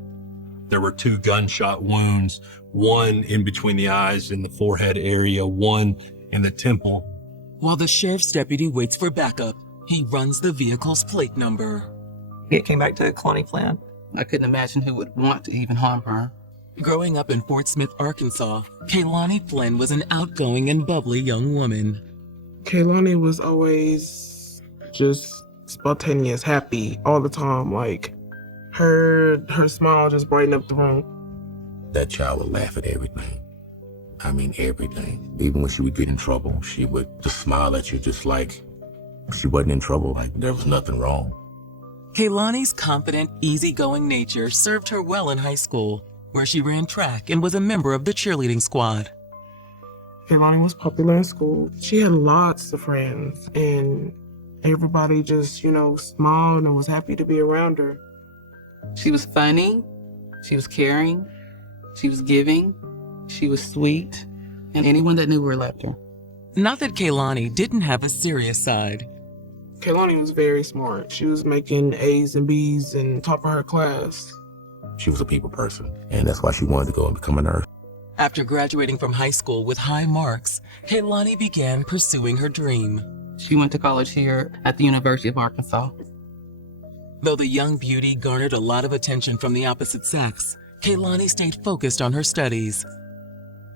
There were 2 gunshot wounds, one in between the eyes in the forehead area, one in the temple. While the sheriff's deputy waits for backup, he runs the vehicle's plate number. It came back to Kalani Flynn. I couldn't imagine who would want to even harm her. Growing up in Fort Smith, Arkansas, Kalani Flynn was an outgoing and bubbly young woman. Kaylani was always just spontaneous, happy all the time. Like her smile just brightened up the room. That child would laugh at everything. I mean, everything. Even when she would get in trouble, she would just smile at you just like she wasn't in trouble, like there was nothing wrong. Kaylani's confident, easygoing nature served her well in high school, where she ran track and was a member of the cheerleading squad. Kaylani was popular in school. She had lots of friends, and everybody just, smiled and was happy to be around her. She was funny. She was caring. She was giving. She was sweet. And anyone that knew her loved her. Not that Kaylani didn't have a serious side. Kaylani was very smart. She was making A's and B's and top of her class. She was a people person, and that's why she wanted to go and become a nurse. After graduating from high school with high marks, Kaylani began pursuing her dream. She went to college here at the University of Arkansas. Though the young beauty garnered a lot of attention from the opposite sex, Kaylani stayed focused on her studies.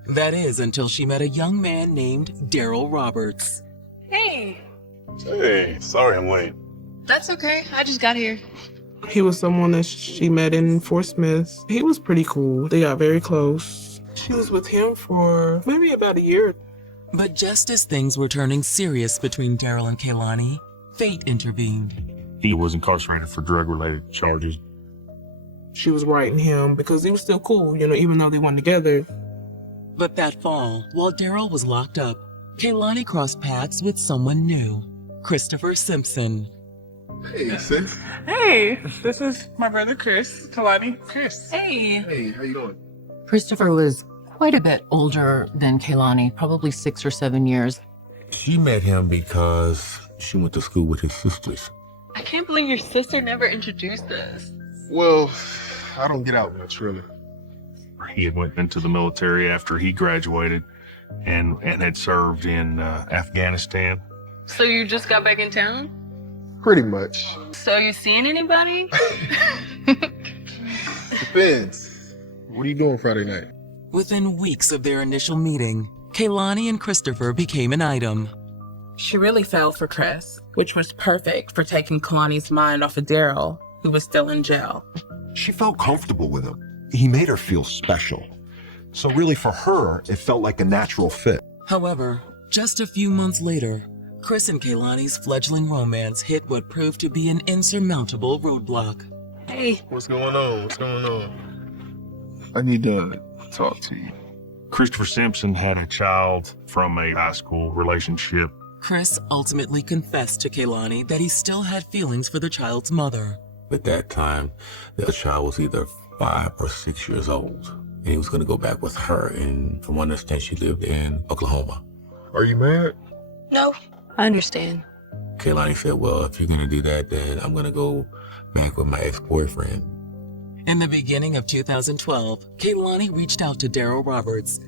That is until she met a young man named Daryl Roberts. Hey. Hey, sorry I'm late. That's okay. I just got here. He was someone that she met in Fort Smith. He was pretty cool. They got very close. She was with him for maybe about a year. But just as things were turning serious between Daryl and Kaylani, fate intervened. He was incarcerated for drug-related charges. She was writing him because he was still cool, even though they weren't together. But that fall, while Daryl was locked up, Kaylani crossed paths with someone new, Christopher Simpson. Hey, Sis. Hey, this is my brother Chris. Kalani. Chris. Hey. Hey, how you doing? Christopher was quite a bit older than Kaylani, probably 6 or 7 years. She met him because she went to school with his sisters. I can't believe your sister never introduced us. Well, I don't get out much, really. He had went into the military after he graduated and had served in Afghanistan. So you just got back in town? Pretty much. So you seeing anybody? Depends. What are you doing Friday night? Within weeks of their initial meeting, Kaylani and Christopher became an item. She really fell for Chris, which was perfect for taking Kalani's mind off of Daryl, who was still in jail. She felt comfortable with him. He made her feel special. So really for her, it felt like a natural fit. However, just a few months later, Chris and Kaylani's fledgling romance hit what proved to be an insurmountable roadblock. Hey. What's going on? What's going on? I need to talk to you. Christopher Simpson had a child from a high school relationship. Chris ultimately confessed to Kaylani that he still had feelings for the child's mother. At that time, the child was either 5 or 6 years old, and he was going to go back with her. And from what I understand, she lived in Oklahoma. Are you mad? No, I understand. Kaylani said, well, if you're going to do that, then I'm going to go back with my ex-boyfriend. In the beginning of 2012, Kaylani reached out to Daryl Roberts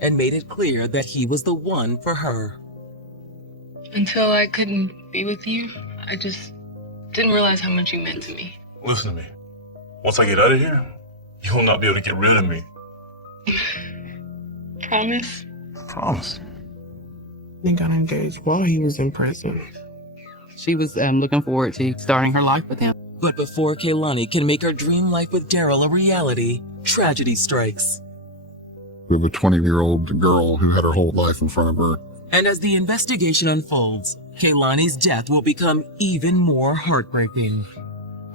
and made it clear that he was the one for her. Until I couldn't be with you, I just didn't realize how much you meant to me. Listen to me. Once I get out of here, you will not be able to get rid of me. Promise? Promise. They got engaged while he was in prison. She was looking forward to starting her life with him. But before Kaylani can make her dream life with Daryl a reality, tragedy strikes. We have a 20-year-old girl who had her whole life in front of her. And as the investigation unfolds, Kaylani's death will become even more heartbreaking.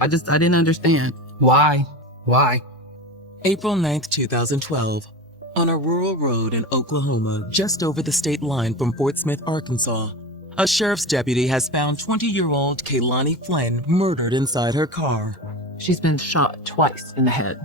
I didn't understand. Why? April 9th, 2012. On a rural road in Oklahoma, just over the state line from Fort Smith, Arkansas, a sheriff's deputy has found 20-year-old Kaylani Flynn murdered inside her car. She's been shot twice in the head.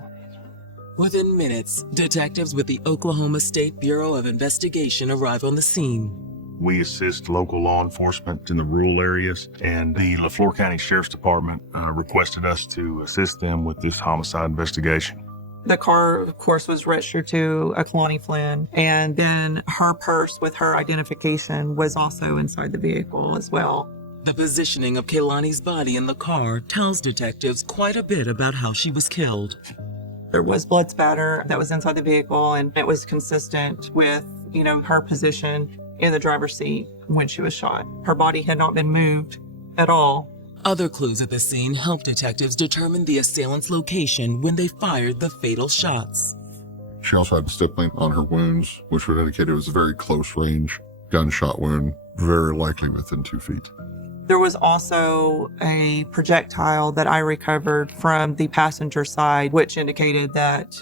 Within minutes, detectives with the Oklahoma State Bureau of Investigation arrive on the scene. We assist local law enforcement in the rural areas, and the LaFleur County Sheriff's Department requested us to assist them with this homicide investigation. The car, of course, was registered to a Kalani Flynn, and then her purse with her identification was also inside the vehicle as well. The positioning of Kaylani's body in the car tells detectives quite a bit about how she was killed. There was blood spatter that was inside the vehicle, and it was consistent with, her position in the driver's seat when she was shot. Her body had not been moved at all. Other clues at the scene help detectives determine the assailant's location when they fired the fatal shots. She also had stippling on her wounds, which would indicate it was a very close range gunshot wound, very likely within 2 feet. There was also a projectile that I recovered from the passenger side, which indicated that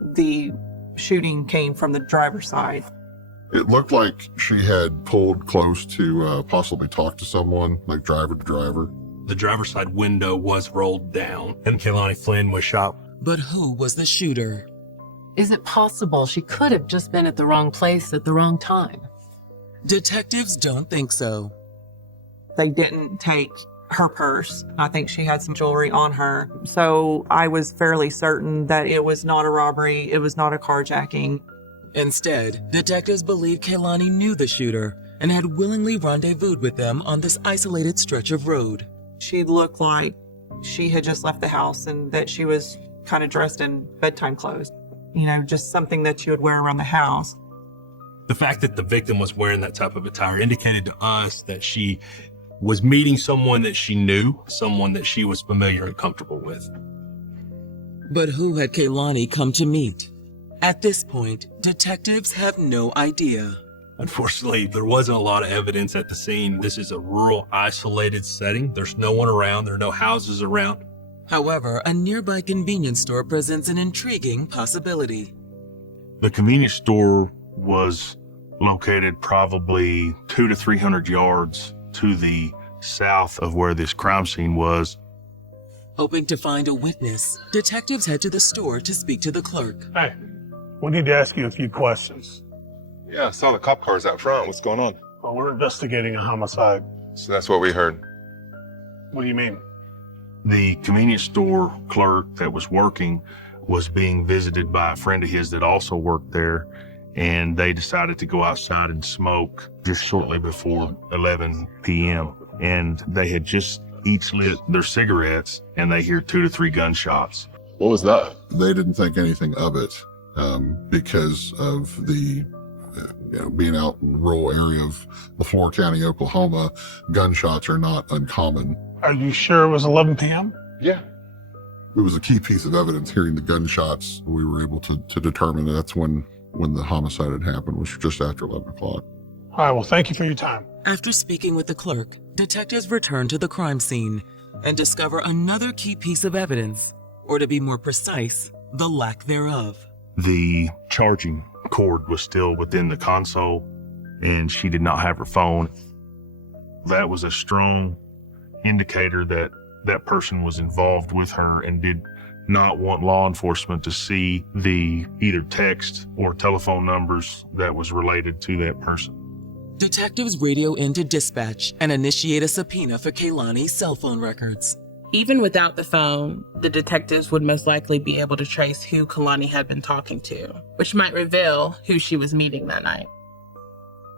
the shooting came from the driver's side. It looked like she had pulled close to possibly talk to someone, like driver to driver. The driver's side window was rolled down, and Kaylani Flynn was shot. But who was the shooter? Is it possible she could have just been at the wrong place at the wrong time? Detectives don't think so. They didn't take her purse. I think she had some jewelry on her. So I was fairly certain that it was not a robbery. It was not a carjacking. Instead, detectives believe Kaylani knew the shooter and had willingly rendezvoused with them on this isolated stretch of road. She looked like she had just left the house and that she was kind of dressed in bedtime clothes. Just something that you would wear around the house. The fact that the victim was wearing that type of attire indicated to us that she was meeting someone that she knew, someone that she was familiar and comfortable with. But who had Kaylani come to meet? At this point, detectives have no idea. Unfortunately, there wasn't a lot of evidence at the scene. This is a rural, isolated setting. There's no one around. There are no houses around. However, a nearby convenience store presents an intriguing possibility. The convenience store was located probably 200 to 300 yards to the south of where this crime scene was. Hoping to find a witness, detectives head to the store to speak to the clerk. Hey, we need to ask you a few questions. Yeah, I saw the cop cars out front. What's going on? Well, we're investigating a homicide. So that's what we heard. What do you mean? The convenience store clerk that was working was being visited by a friend of his that also worked there, and they decided to go outside and smoke just shortly before 11 p.m. And they had just each lit their cigarettes, and they hear 2 to 3 gunshots. What was that? They didn't think anything of it because of the being out in the rural area of LaFleur County, Oklahoma. Gunshots are not uncommon. Are you sure it was 11 p.m.? Yeah. It was a key piece of evidence, hearing the gunshots. We were able to determine that's when the homicide had happened, which was just after 11 o'clock. All right, well, thank you for your time. After speaking with the clerk, detectives return to the crime scene and discover another key piece of evidence, or to be more precise, the lack thereof. The charging cord was still within the console, and she did not have her phone. That was a strong indicator that that person was involved with her and did not want law enforcement to see the either text or telephone numbers that was related to that person. Detectives radio into dispatch and initiate a subpoena for Kaylani's cell phone records. Even without the phone, the detectives would most likely be able to trace who Kalani had been talking to, which might reveal who she was meeting that night.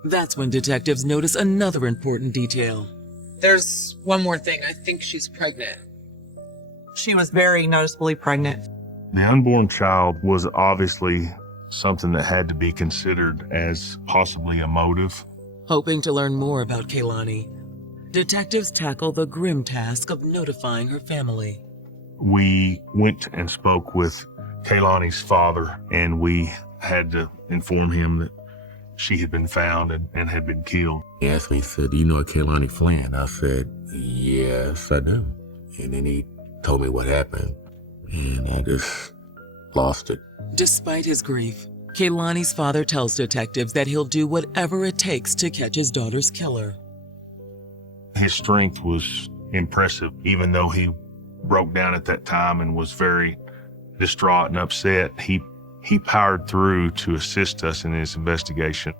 That's when detectives notice another important detail. There's one more thing. I think she's pregnant. She was very noticeably pregnant. The unborn child was obviously something that had to be considered as possibly a motive. Hoping to learn more about Kaylani, detectives tackle the grim task of notifying her family. We went and spoke with Kaylani's father, and we had to inform him that she had been found and had been killed. He asked me, he said, "Do you know a Kaylani Flynn?" I said, "Yes, I do." And then he told me what happened, and I just lost it. Despite his grief, Kaylani's father tells detectives that he'll do whatever it takes to catch his daughter's killer. his strength was impressive, even though he broke down at that time and was very distraught and upset. He powered through to assist us in this investigation.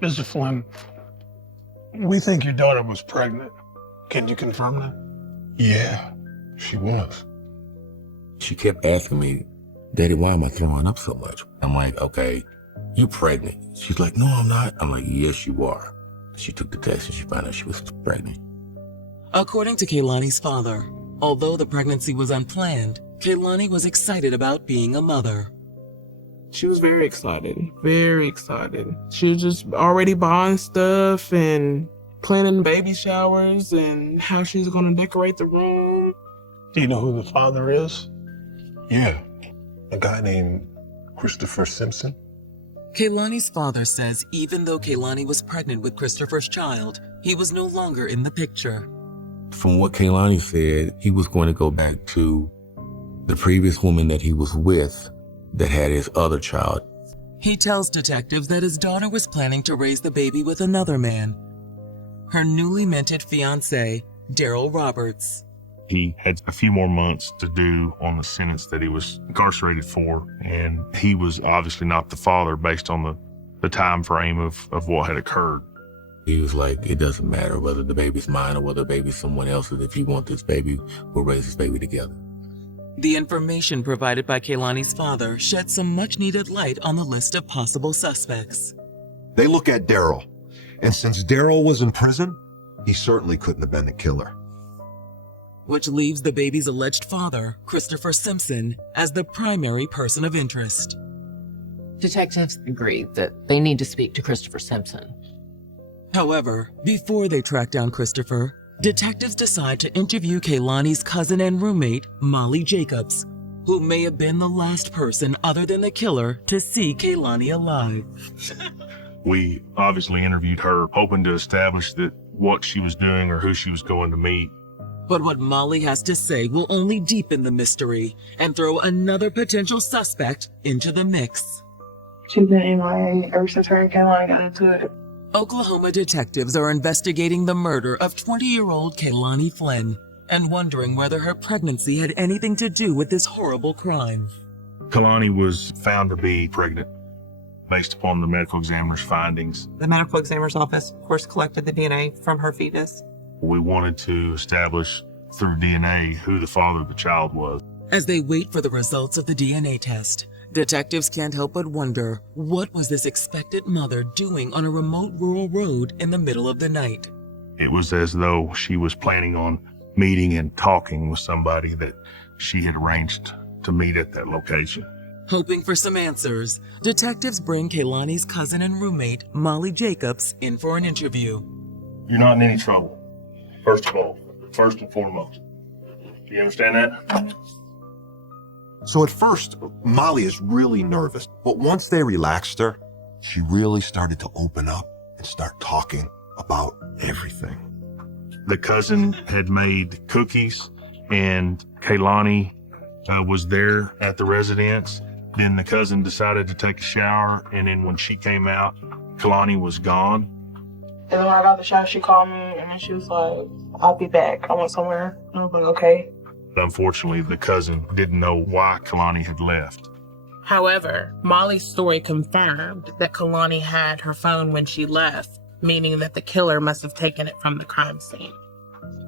Mr. Flynn, we think your daughter was pregnant. Can you confirm that? Yeah, she was. She kept asking me, Daddy, why am I throwing up so much? I'm like, okay, you pregnant. She's like, no, I'm not. I'm like, yes, you are. She took the test and she found out she was pregnant. According to Kehlani's father, although the pregnancy was unplanned, Kehlani was excited about being a mother. She was very excited. Very excited. She was just already buying stuff and planning baby showers and how she's going to decorate the room. Do you know who the father is? Yeah, a guy named Christopher Simpson. Kehlani's father says even though Kehlani was pregnant with Christopher's child, he was no longer in the picture. From what Kehlani said, he was going to go back to the previous woman that he was with that had his other child. He tells detectives that his daughter was planning to raise the baby with another man, her newly minted fiancé, Daryl Roberts. He had a few more months to do on the sentence that he was incarcerated for, and he was obviously not the father based on the time frame of what had occurred. He was like, it doesn't matter whether the baby's mine or whether the baby's someone else's. If you want this baby, we'll raise this baby together. The information provided by Kehlani's father shed some much-needed light on the list of possible suspects. They look at Daryl, and since Daryl was in prison, he certainly couldn't have been the killer. Which leaves the baby's alleged father, Christopher Simpson, as the primary person of interest. Detectives agreed that they need to speak to Christopher Simpson. However, before they track down Christopher, detectives decide to interview Kehlani's cousin and roommate, Molly Jacobs, who may have been the last person other than the killer to see Kehlani alive. We obviously interviewed her, hoping to establish that what she was doing or who she was going to meet. But what Molly has to say will only deepen the mystery and throw another potential suspect into the mix. She's been MIA ever since her and Kehlani got into it. Oklahoma detectives are investigating the murder of 20-year-old Kehlani Flynn and wondering whether her pregnancy had anything to do with this horrible crime. Kehlani was found to be pregnant based upon the medical examiner's findings. The medical examiner's office, of course, collected the DNA from her fetus. We wanted to establish through DNA who the father of the child was. As they wait for the results of the DNA test, detectives can't help but wonder, what was this expectant mother doing on a remote rural road in the middle of the night? It was as though she was planning on meeting and talking with somebody that she had arranged to meet at that location. Hoping for some answers, detectives bring Kehlani's cousin and roommate, Molly Jacobs, in for an interview. You're not in any trouble. First of all, first and foremost. Do you understand that? So at first, Molly is really nervous, but once they relaxed her, she really started to open up and start talking about everything. The cousin had made cookies, and Kehlani was there at the residence. Then the cousin decided to take a shower, and then when she came out, Kehlani was gone. And then when I got the shower, she called me, and then she was like, I'll be back. I went somewhere. And I was like, okay. Unfortunately, the cousin didn't know why Kehlani had left. However, Molly's story confirmed that Kehlani had her phone when she left, meaning that the killer must have taken it from the crime scene.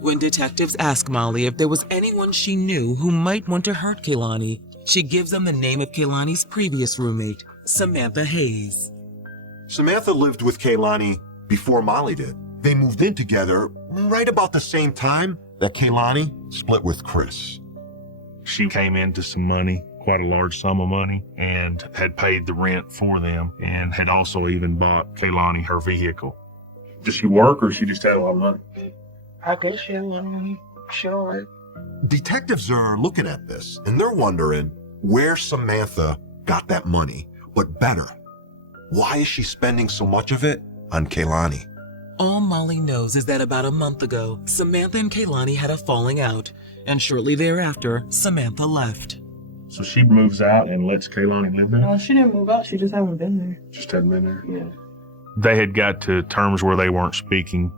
When detectives ask Molly if there was anyone she knew who might want to hurt Kehlani, she gives them the name of Kehlani's previous roommate, Samantha Hayes. Samantha lived with Kehlani before Molly did. They moved in together right about the same time that Kehlani split with Chris. She came into some money, quite a large sum of money, and had paid the rent for them, and had also even bought Kehlani her vehicle. Did she work, or she just had a lot of money? I guess she had a lot of money. She don't work. Detectives are looking at this, and they're wondering where Samantha got that money, but better, why is she spending so much of it on Kehlani? All Molly knows is that about a month ago, Samantha and Kehlani had a falling out, and shortly thereafter, Samantha left. So she moves out and lets Kehlani live there? No, she didn't move out. She just haven't been there. Just hadn't been there? Yeah. They had got to terms where they weren't speaking,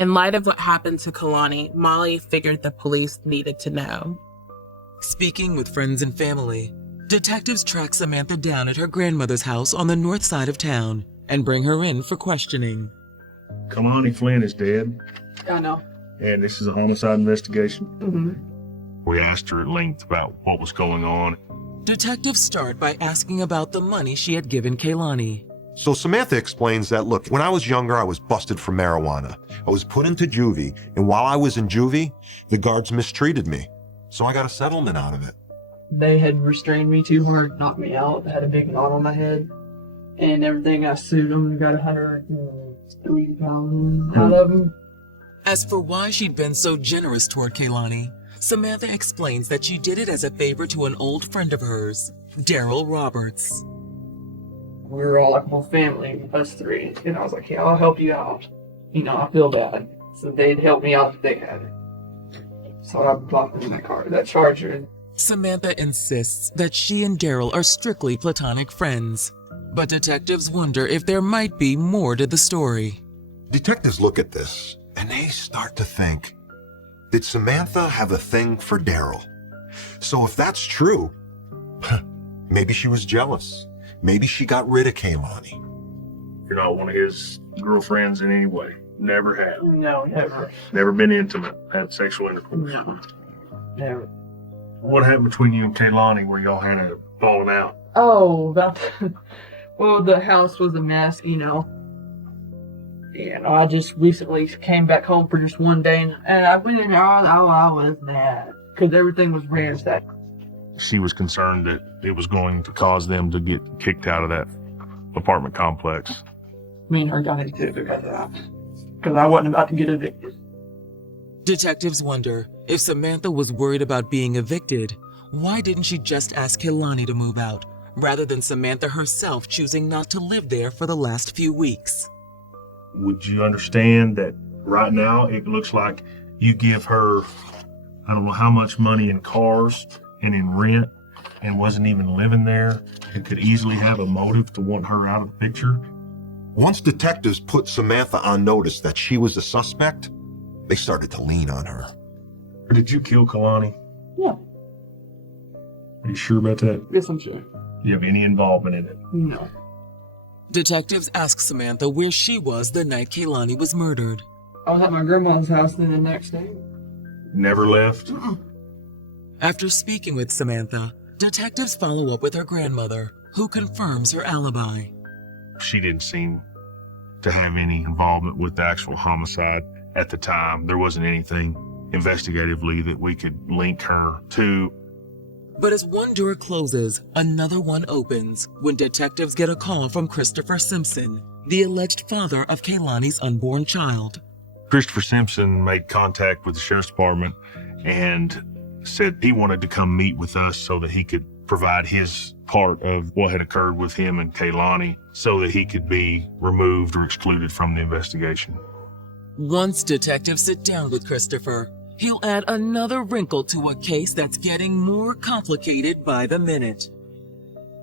In light of what happened to Kalani, Molly figured the police needed to know. Speaking with friends and family, detectives track Samantha down at her grandmother's house on the north side of town and bring her in for questioning. Kalani Flynn is dead, I know. and this is a homicide investigation. Mm-hmm. We asked her at length about what was going on. Detectives start by asking about the money she had given Kehlani. So Samantha explains that, look, when I was younger, I was busted for marijuana. I was put into juvie, and while I was in juvie, the guards mistreated me. So I got a settlement out of it. They had restrained me too hard, knocked me out, had a big knot on my head, and everything. I sued them and got $103,000 out of them. As for why she'd been so generous toward Kehlani, Samantha explains that she did it as a favor to an old friend of hers, Daryl Roberts. We were all like a family, us three, and I was like, yeah, I'll help you out. You know, I feel bad. So they'd help me out if they had it. So I blocked them in that Charger. Samantha insists that she and Daryl are strictly platonic friends, but detectives wonder if there might be more to the story. Detectives look at this, and they start to think, did Samantha have a thing for Daryl? So if that's true, maybe she was jealous. Maybe she got rid of Kehlani. You're not one of his girlfriends in any way. Never have. No, never. Never been intimate, had sexual intercourse. No, never. What happened between you and Kehlani where y'all had a falling out? Oh, well, the house was a mess, you know. And I just recently came back home for just one day, and I went in there, I was mad. Because everything was ransacked. She was concerned that it was going to cause them to get kicked out of that apartment complex. Me and her got into it because of that. Because I wasn't about to get evicted. Detectives wonder if Samantha was worried about being evicted, why didn't she just ask Kehlani to move out, rather than Samantha herself choosing not to live there for the last few weeks? Would you understand that right now it looks like you give her, I don't know how much money in cars and in rent, and wasn't even living there, and could easily have a motive to want her out of the picture? Once detectives put Samantha on notice that she was a suspect, they started to lean on her. Or did you kill Kalani? Yeah. Are you sure about that? Yes, I'm sure. Do you have any involvement in it? No. Detectives ask Samantha where she was the night Kehlani was murdered. I was at my grandma's house, then the next day. Never left? After speaking with Samantha, detectives follow up with her grandmother, who confirms her alibi. She didn't seem to have any involvement with the actual homicide at the time. There wasn't anything investigatively that we could link her to. But as one door closes, another one opens when detectives get a call from Christopher Simpson, the alleged father of Kehlani's unborn child. Christopher Simpson made contact with the sheriff's department and said he wanted to come meet with us so that he could provide his part of what had occurred with him and Kehlani so that he could be removed or excluded from the investigation. Once detectives sit down with Christopher, he'll add another wrinkle to a case that's getting more complicated by the minute.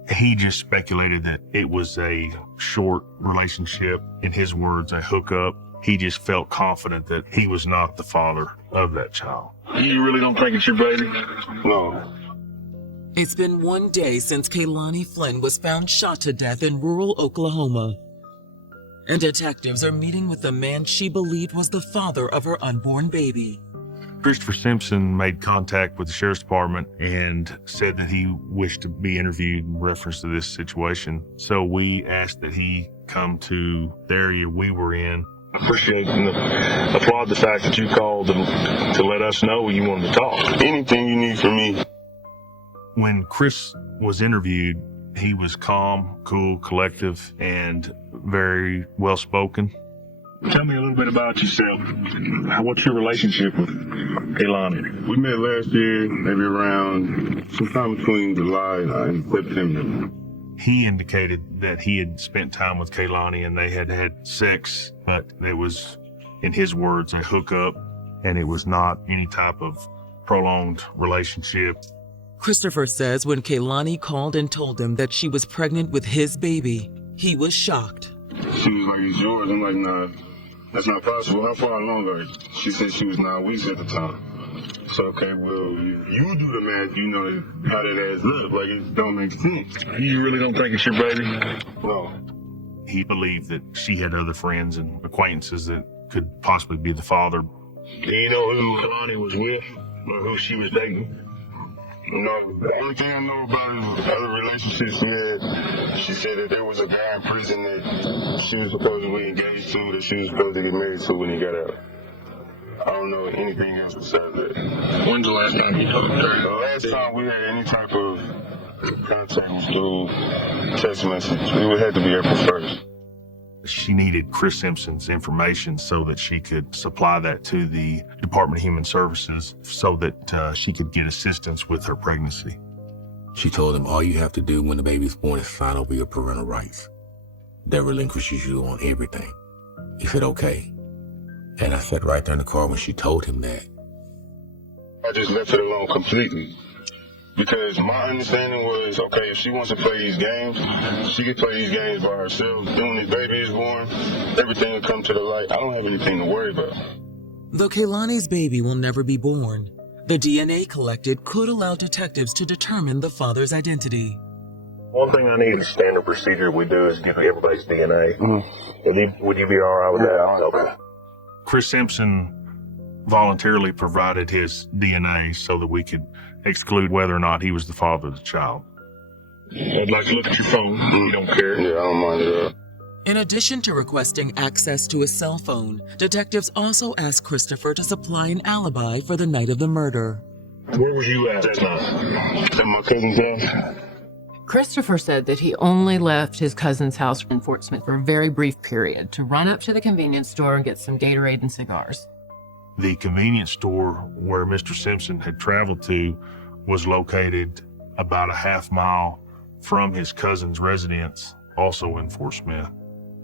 He just speculated that it was a short relationship, in his words, a hookup. He just felt confident that he was not the father of that child. You really don't think it's your baby? No. It's been 1 day since Kehlani Flynn was found shot to death in rural Oklahoma. And detectives are meeting with the man she believed was the father of her unborn baby. Christopher Simpson made contact with the sheriff's department and said that he wished to be interviewed in reference to this situation. So we asked that he come to the area we were in. I appreciate and applaud the fact that you called to let us know you wanted to talk. Anything you need from me. When Chris was interviewed, he was calm, cool, collective, and very well-spoken. Tell me a little bit about yourself. What's your relationship with Kehlani? We met last year, maybe around sometime between July and September. He indicated that he had spent time with Kehlani and they had had sex, but it was, in his words, a hookup, and it was not any type of prolonged relationship. Christopher says when Kehlani called and told him that she was pregnant with his baby, he was shocked. She was like, "It's yours." I'm like, "Nah, That's not possible. How far along are you? She said she was 9 weeks at the time. So, okay, well, you do the math, you know how that adds up. Like, it don't make sense. You really don't think it's your baby? No. He believed that she had other friends and acquaintances that could possibly be the father. Do you know who Kalani was with or who she was dating? No, the only thing I know about is other relationships we had. She said that there was a guy in prison that she was supposedly engaged to, that she was supposed to get married to when he got out. I don't know anything else besides that. When's the last time you talked to her? The last time we had any type of contact was through text message. It would have to be April 1st. She needed Chris Simpson's information so that she could supply that to the Department of Human Services so that she could get assistance with her pregnancy. She told him, all you have to do when the baby's born is sign over your parental rights. That relinquishes you on everything. He said, okay. And I sat right there in the car when she told him that. I just left it alone completely. Because my understanding was, okay, if she wants to play these games, she can play these games by herself. Then when the baby is born, everything will come to the light. I don't have anything to worry about. Though Kehlani's baby will never be born, the DNA collected could allow detectives to determine the father's identity. One thing I need, a standard procedure we do is give everybody's DNA. Would you be all right with that? Okay. Chris Simpson voluntarily provided his DNA so that we could exclude whether or not he was the father of the child. I'd like to look at your phone. You don't care? Yeah, I don't mind at all. In addition to requesting access to his cell phone, detectives also asked Christopher to supply an alibi for the night of the murder. Where was you at that night? At my cousin's house? Christopher said that he only left his cousin's house in Fort Smith for a very brief period to run up to the convenience store and get some Gatorade and cigars. The convenience store where Mr. Simpson had traveled to was located about a half mile from his cousin's residence, also in Fort Smith.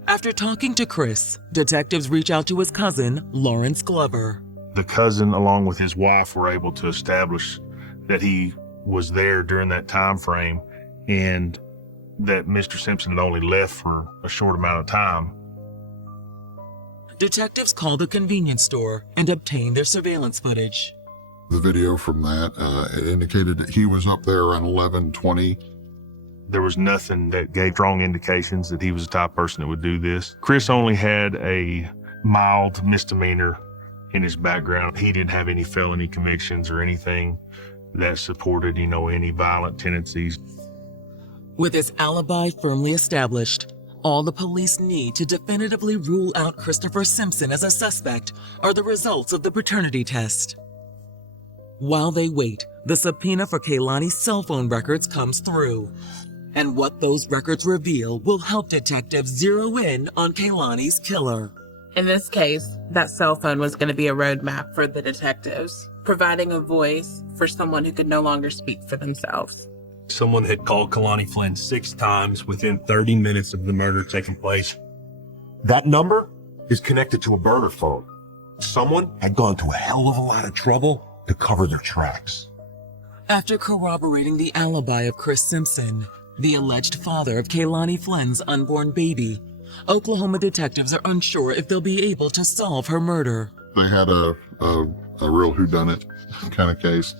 After talking to Chris, detectives reach out to his cousin, Lawrence Glover. The cousin, along with his wife, were able to establish that he was there during that time frame and that Mr. Simpson had only left for a short amount of time. Detectives call the convenience store and obtain their surveillance footage. The video from that it indicated that he was up there around 11:20. There was nothing that gave strong indications that he was the type of person that would do this. Chris only had a mild misdemeanor in his background. He didn't have any felony convictions or anything that supported, any violent tendencies. With his alibi firmly established, all the police need to definitively rule out Christopher Simpson as a suspect are the results of the paternity test. While they wait, the subpoena for Kehlani's cell phone records comes through. And what those records reveal will help detectives zero in on Kehlani's killer. In this case, that cell phone was going to be a roadmap for the detectives, providing a voice for someone who could no longer speak for themselves. Someone had called Kalani Flynn 6 times within 30 minutes of the murder taking place. That number is connected to a burner phone. Someone had gone to a hell of a lot of trouble to cover their tracks. After corroborating the alibi of Chris Simpson, the alleged father of Kehlani Flynn's unborn baby, Oklahoma detectives are unsure if they'll be able to solve her murder. They had a real whodunit kind of case.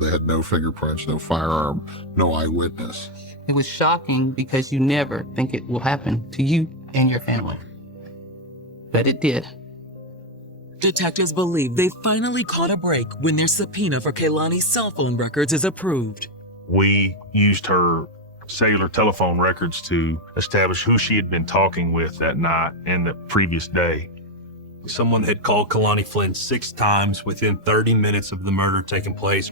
They had no fingerprints, no firearm, no eyewitness. It was shocking because you never think it will happen to you and your family. But it did. Detectives believe they finally caught a break when their subpoena for Kehlani's cell phone records is approved. We used her cellular telephone records to establish who she had been talking with that night and the previous day. Someone had called Kalani Flynn 6 times within 30 minutes of the murder taking place.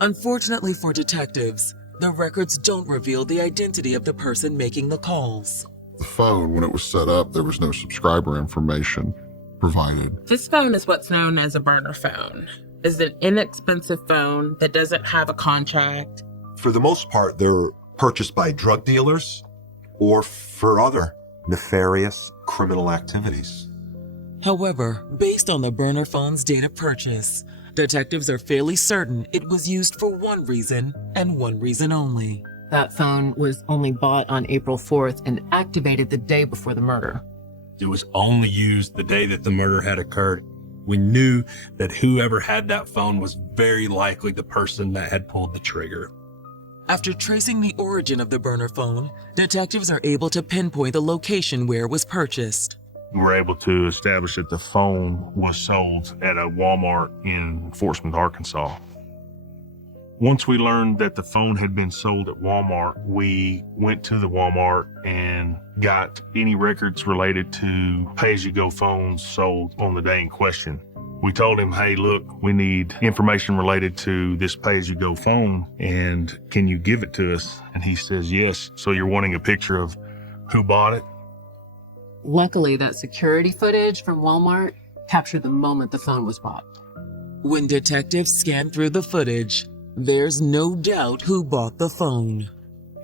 Unfortunately for detectives, the records don't reveal the identity of the person making the calls. The phone, when it was set up, there was no subscriber information provided. This phone is what's known as a burner phone. It's an inexpensive phone that doesn't have a contract. For the most part, they're purchased by drug dealers or for other nefarious criminal activities. However, based on the burner phone's date of purchase, detectives are fairly certain it was used for one reason and one reason only. That phone was only bought on April 4th and activated the day before the murder. It was only used the day that the murder had occurred. We knew that whoever had that phone was very likely the person that had pulled the trigger. After tracing the origin of the burner phone, detectives are able to pinpoint the location where it was purchased. We were able to establish that the phone was sold at a Walmart in Fort Smith, Arkansas. Once we learned that the phone had been sold at Walmart, we went to the Walmart and got any records related to pay-as-you-go phones sold on the day in question. We told him, hey, look, we need information related to this pay-as-you-go phone, and can you give it to us? And he says, yes. So you're wanting a picture of who bought it? Luckily, that security footage from Walmart captured the moment the phone was bought. When detectives scan through the footage, there's no doubt who bought the phone.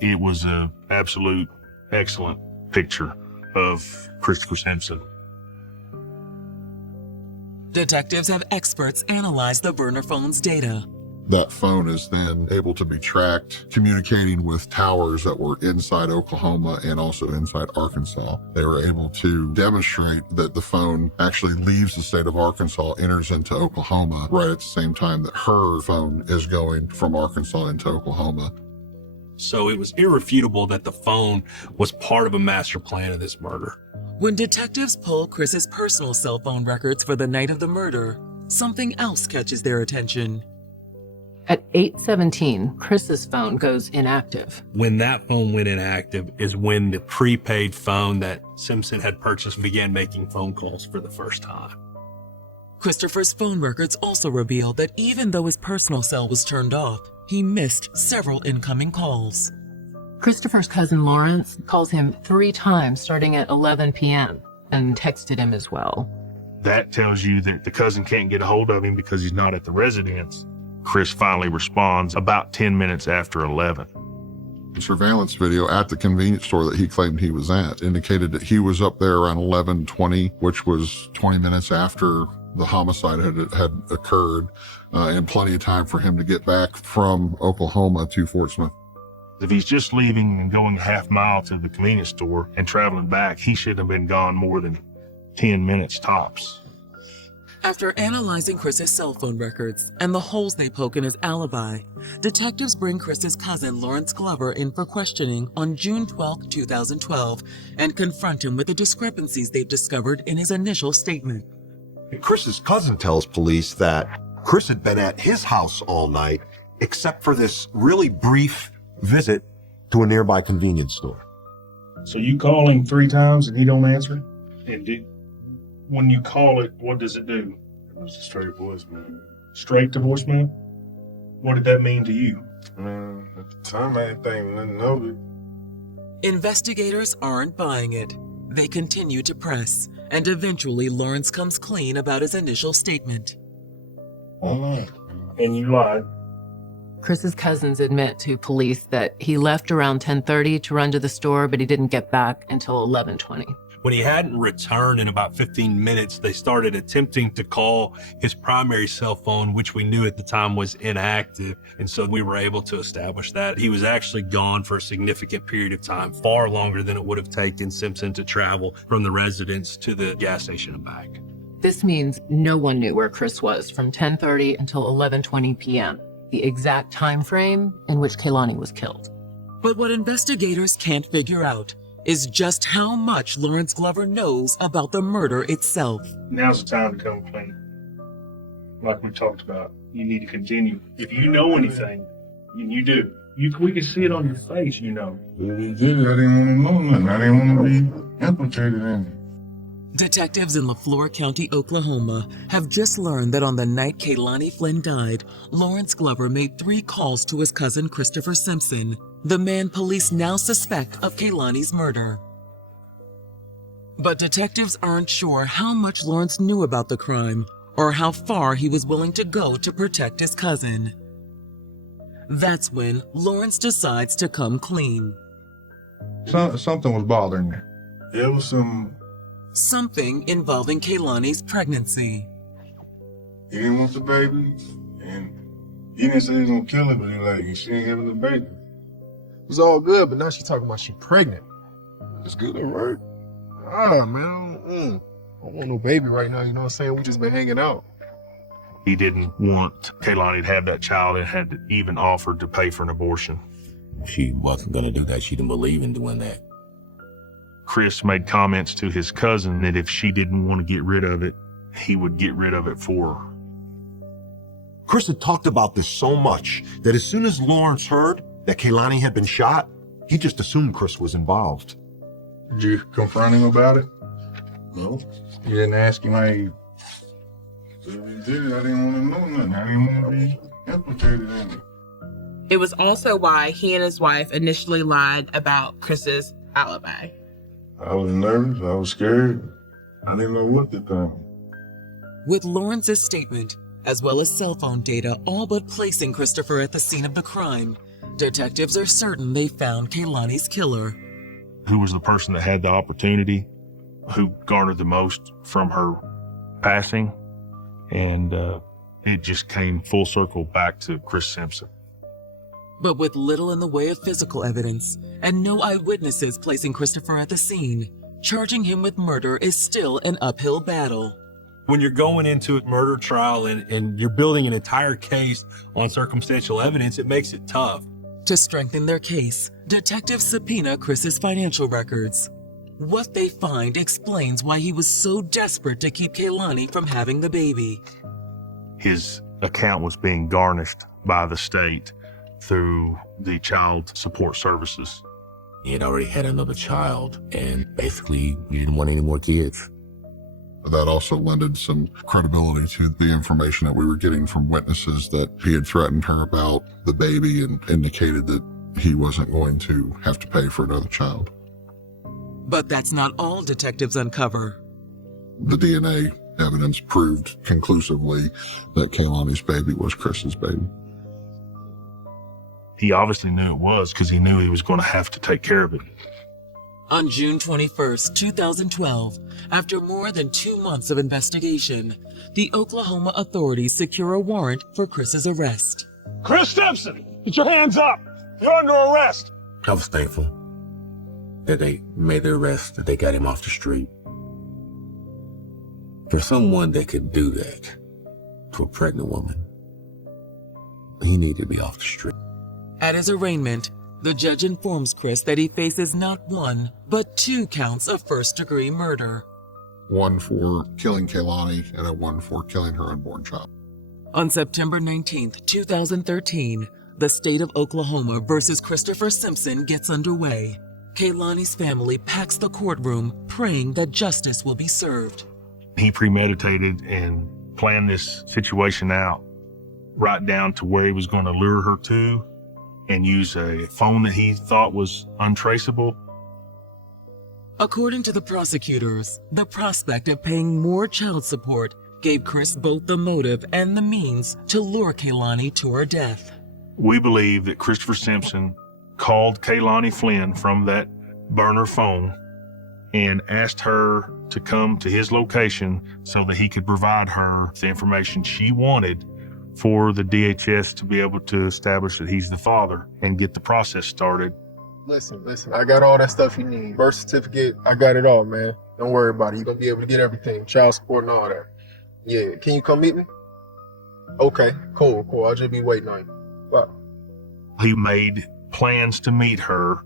It was an absolute excellent picture of Christopher Simpson. Detectives have experts analyze the burner phone's data. That phone is then able to be tracked, communicating with towers that were inside Oklahoma and also inside Arkansas. They were able to demonstrate that the phone actually leaves the state of Arkansas, enters into Oklahoma, right at the same time that her phone is going from Arkansas into Oklahoma. So it was irrefutable that the phone was part of a master plan of this murder. When detectives pull Chris's personal cell phone records for the night of the murder, something else catches their attention. At 8:17, Chris's phone goes inactive. When that phone went inactive is when the prepaid phone that Simpson had purchased began making phone calls for the first time. Christopher's phone records also reveal that even though his personal cell was turned off, he missed several incoming calls. Christopher's cousin Lawrence calls him 3 times starting at 11 p.m. and texted him as well. That tells you that the cousin can't get a hold of him because he's not at the residence. Chris finally responds about 10 minutes after 11. The surveillance video at the convenience store that he claimed he was at indicated that he was up there around 11:20, which was 20 minutes after the homicide had occurred, and plenty of time for him to get back from Oklahoma to Fort Smith. If he's just leaving and going a half mile to the convenience store and traveling back, he shouldn't have been gone more than 10 minutes tops. After analyzing Chris's cell phone records and the holes they poke in his alibi, detectives bring Chris's cousin Lawrence Glover in for questioning on June 12, 2012, and confront him with the discrepancies they've discovered in his initial statement. Chris's cousin tells police that Chris had been at his house all night, except for this really brief visit to a nearby convenience store. So you call him 3 times and he don't answer? And when you call it, what does it do? It was a straight voicemail. Straight to voicemail? What did that mean to you? At the time, I didn't think nothing of it. Investigators aren't buying it. They continue to press, and eventually Lawrence comes clean about his initial statement. And you lied. Chris's cousins admit to police that he left around 10:30 to run to the store, but he didn't get back until 11:20. When he hadn't returned in about 15 minutes, they started attempting to call his primary cell phone, which we knew at the time was inactive. And so we were able to establish that he was actually gone for a significant period of time, far longer than it would have taken Simpson to travel from the residence to the gas station and back. This means no one knew where Chris was from 10:30 until 11:20 p.m., the exact time frame in which Kehlani was killed. But what investigators can't figure out is just how much Lawrence Glover knows about the murder itself. Now's the time to come clean. Like we talked about, you need to continue. If you know anything, and you do, we can see it on your face, you know. I didn't want to know nothing. I didn't want to be implicated in it. Detectives in LaFleur County, Oklahoma, have just learned that on the night Kehlani Flynn died, Lawrence Glover made 3 calls to his cousin Christopher Simpson, the man police now suspect of Kehlani's murder. But detectives aren't sure how much Lawrence knew about the crime or how far he was willing to go to protect his cousin. That's when Lawrence decides to come clean. Something was bothering me. It was Something involving Kehlani's pregnancy. He didn't want the baby, and he didn't say he was gonna kill her, but he like, she ain't having the baby. It was all good, but now she's talking about she pregnant. It's good, right? man. I don't want no baby right now, you know what I'm saying? We just been hanging out. He didn't want Kaylani to have that child and had even offered to pay for an abortion. She wasn't going to do that. She didn't believe in doing that. Chris made comments to his cousin that if she didn't want to get rid of it, he would get rid of it for her. Chris had talked about this so much that as soon as Lawrence heard that Kaylani had been shot, he just assumed Chris was involved. Did you confront him about it? No. You didn't ask him how he did it? I didn't want to know nothing. I didn't want to be implicated in it. It was also why he and his wife initially lied about Chris's alibi. I was nervous. I was scared. I didn't know what to think. With Lawrence's statement, as well as cell phone data all but placing Christopher at the scene of the crime, detectives are certain they found Kaylani's killer. Who was the person that had the opportunity, who garnered the most from her passing, and it just came full circle back to Chris Simpson. But with little in the way of physical evidence and no eyewitnesses placing Christopher at the scene, charging him with murder is still an uphill battle. When you're going into a murder trial and you're building an entire case on circumstantial evidence, it makes it tough. To strengthen their case, detectives subpoena Chris's financial records. What they find explains why he was so desperate to keep Kaylani from having the baby. His account was being garnished by the state through the child support services. He had already had another child, and basically he didn't want any more kids. That also lended some credibility to the information that we were getting from witnesses that he had threatened her about the baby and indicated that he wasn't going to have to pay for another child. But that's not all detectives uncover. The DNA evidence proved conclusively that Kaylani's baby was Chris's baby. He obviously knew it was because he knew he was going to have to take care of it. On June 21st, 2012, after more than 2 months of investigation, the Oklahoma authorities secure a warrant for Chris's arrest. Chris Simpson, get your hands up. You're under arrest. I was thankful that they made the arrest, that they got him off the street. For someone that could do that to a pregnant woman, he needed to be off the street. At his arraignment, the judge informs Chris that he faces not 1, but 2 counts of first-degree murder. 1 for killing Kaylani and 1 for killing her unborn child. On September 19th, 2013, the state of Oklahoma versus Christopher Simpson gets underway. Kaylani's family packs the courtroom, praying that justice will be served. He premeditated and planned this situation out right down to where he was going to lure her to and use a phone that he thought was untraceable. According to the prosecutors, the prospect of paying more child support gave Chris both the motive and the means to lure Kaylani to her death. We believe that Christopher Simpson called Kaylani Flynn from that burner phone and asked her to come to his location so that he could provide her the information she wanted for the DHS to be able to establish that he's the father and get the process started. Listen, I got all that stuff you need. Birth certificate, I got it all, man. Don't worry about it. You're going to be able to get everything. Child support and all that. Yeah, can you come meet me? Okay, cool. I'll just be waiting on you. Bye. He made plans to meet her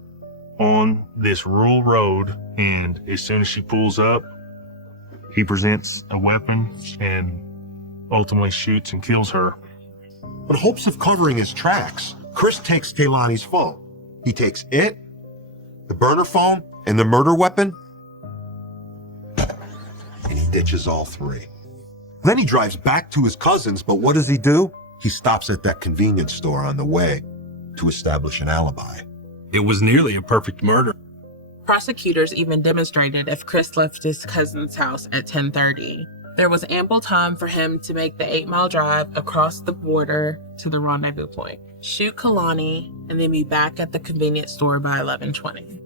on this rural road, and as soon as she pulls up, he presents a weapon and ultimately shoots and kills her. In hopes of covering his tracks, Chris takes Kaylani's phone. He takes it, the burner phone, and the murder weapon, and he ditches all 3. Then he drives back to his cousin's, but what does he do? He stops at that convenience store on the way to establish an alibi. It was nearly a perfect murder. Prosecutors even demonstrated if Chris left his cousin's house at 10:30, there was ample time for him to make the 8-mile drive across the border to the rendezvous point, shoot Kaylani, and then be back at the convenience store by 11:20.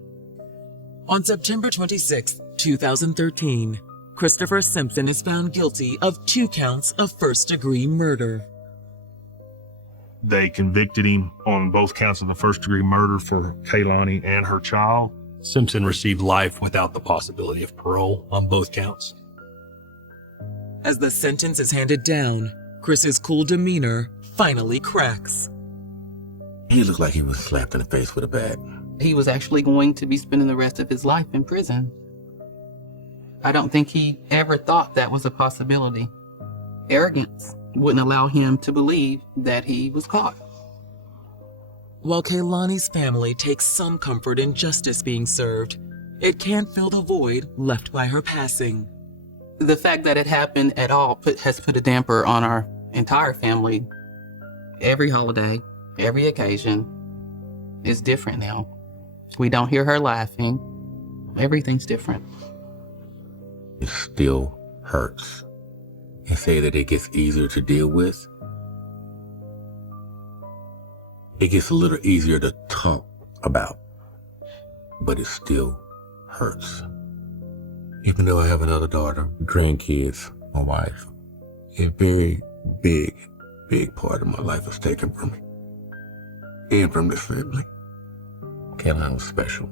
On September 26, 2013, Christopher Simpson is found guilty of 2 counts of first-degree murder. They convicted him on both counts of the first-degree murder for Kaylani and her child. Simpson received life without the possibility of parole on both counts. As the sentence is handed down, Chris's cool demeanor finally cracks. He looked like he was slapped in the face with a bat. He was actually going to be spending the rest of his life in prison. I don't think he ever thought that was a possibility. Arrogance wouldn't allow him to believe that he was caught. While Kaylani's family takes some comfort in justice being served, it can't fill the void left by her passing. The fact that it happened at all has put a damper on our entire family. Every holiday, every occasion is different now. We don't hear her laughing. Everything's different. It still hurts. And say that it gets easier to deal with. It gets a little easier to talk about, but it still hurts. Even though I have another daughter, grandkids, my wife, a very big part of my life was taken from me. And from this family. Caroline was special.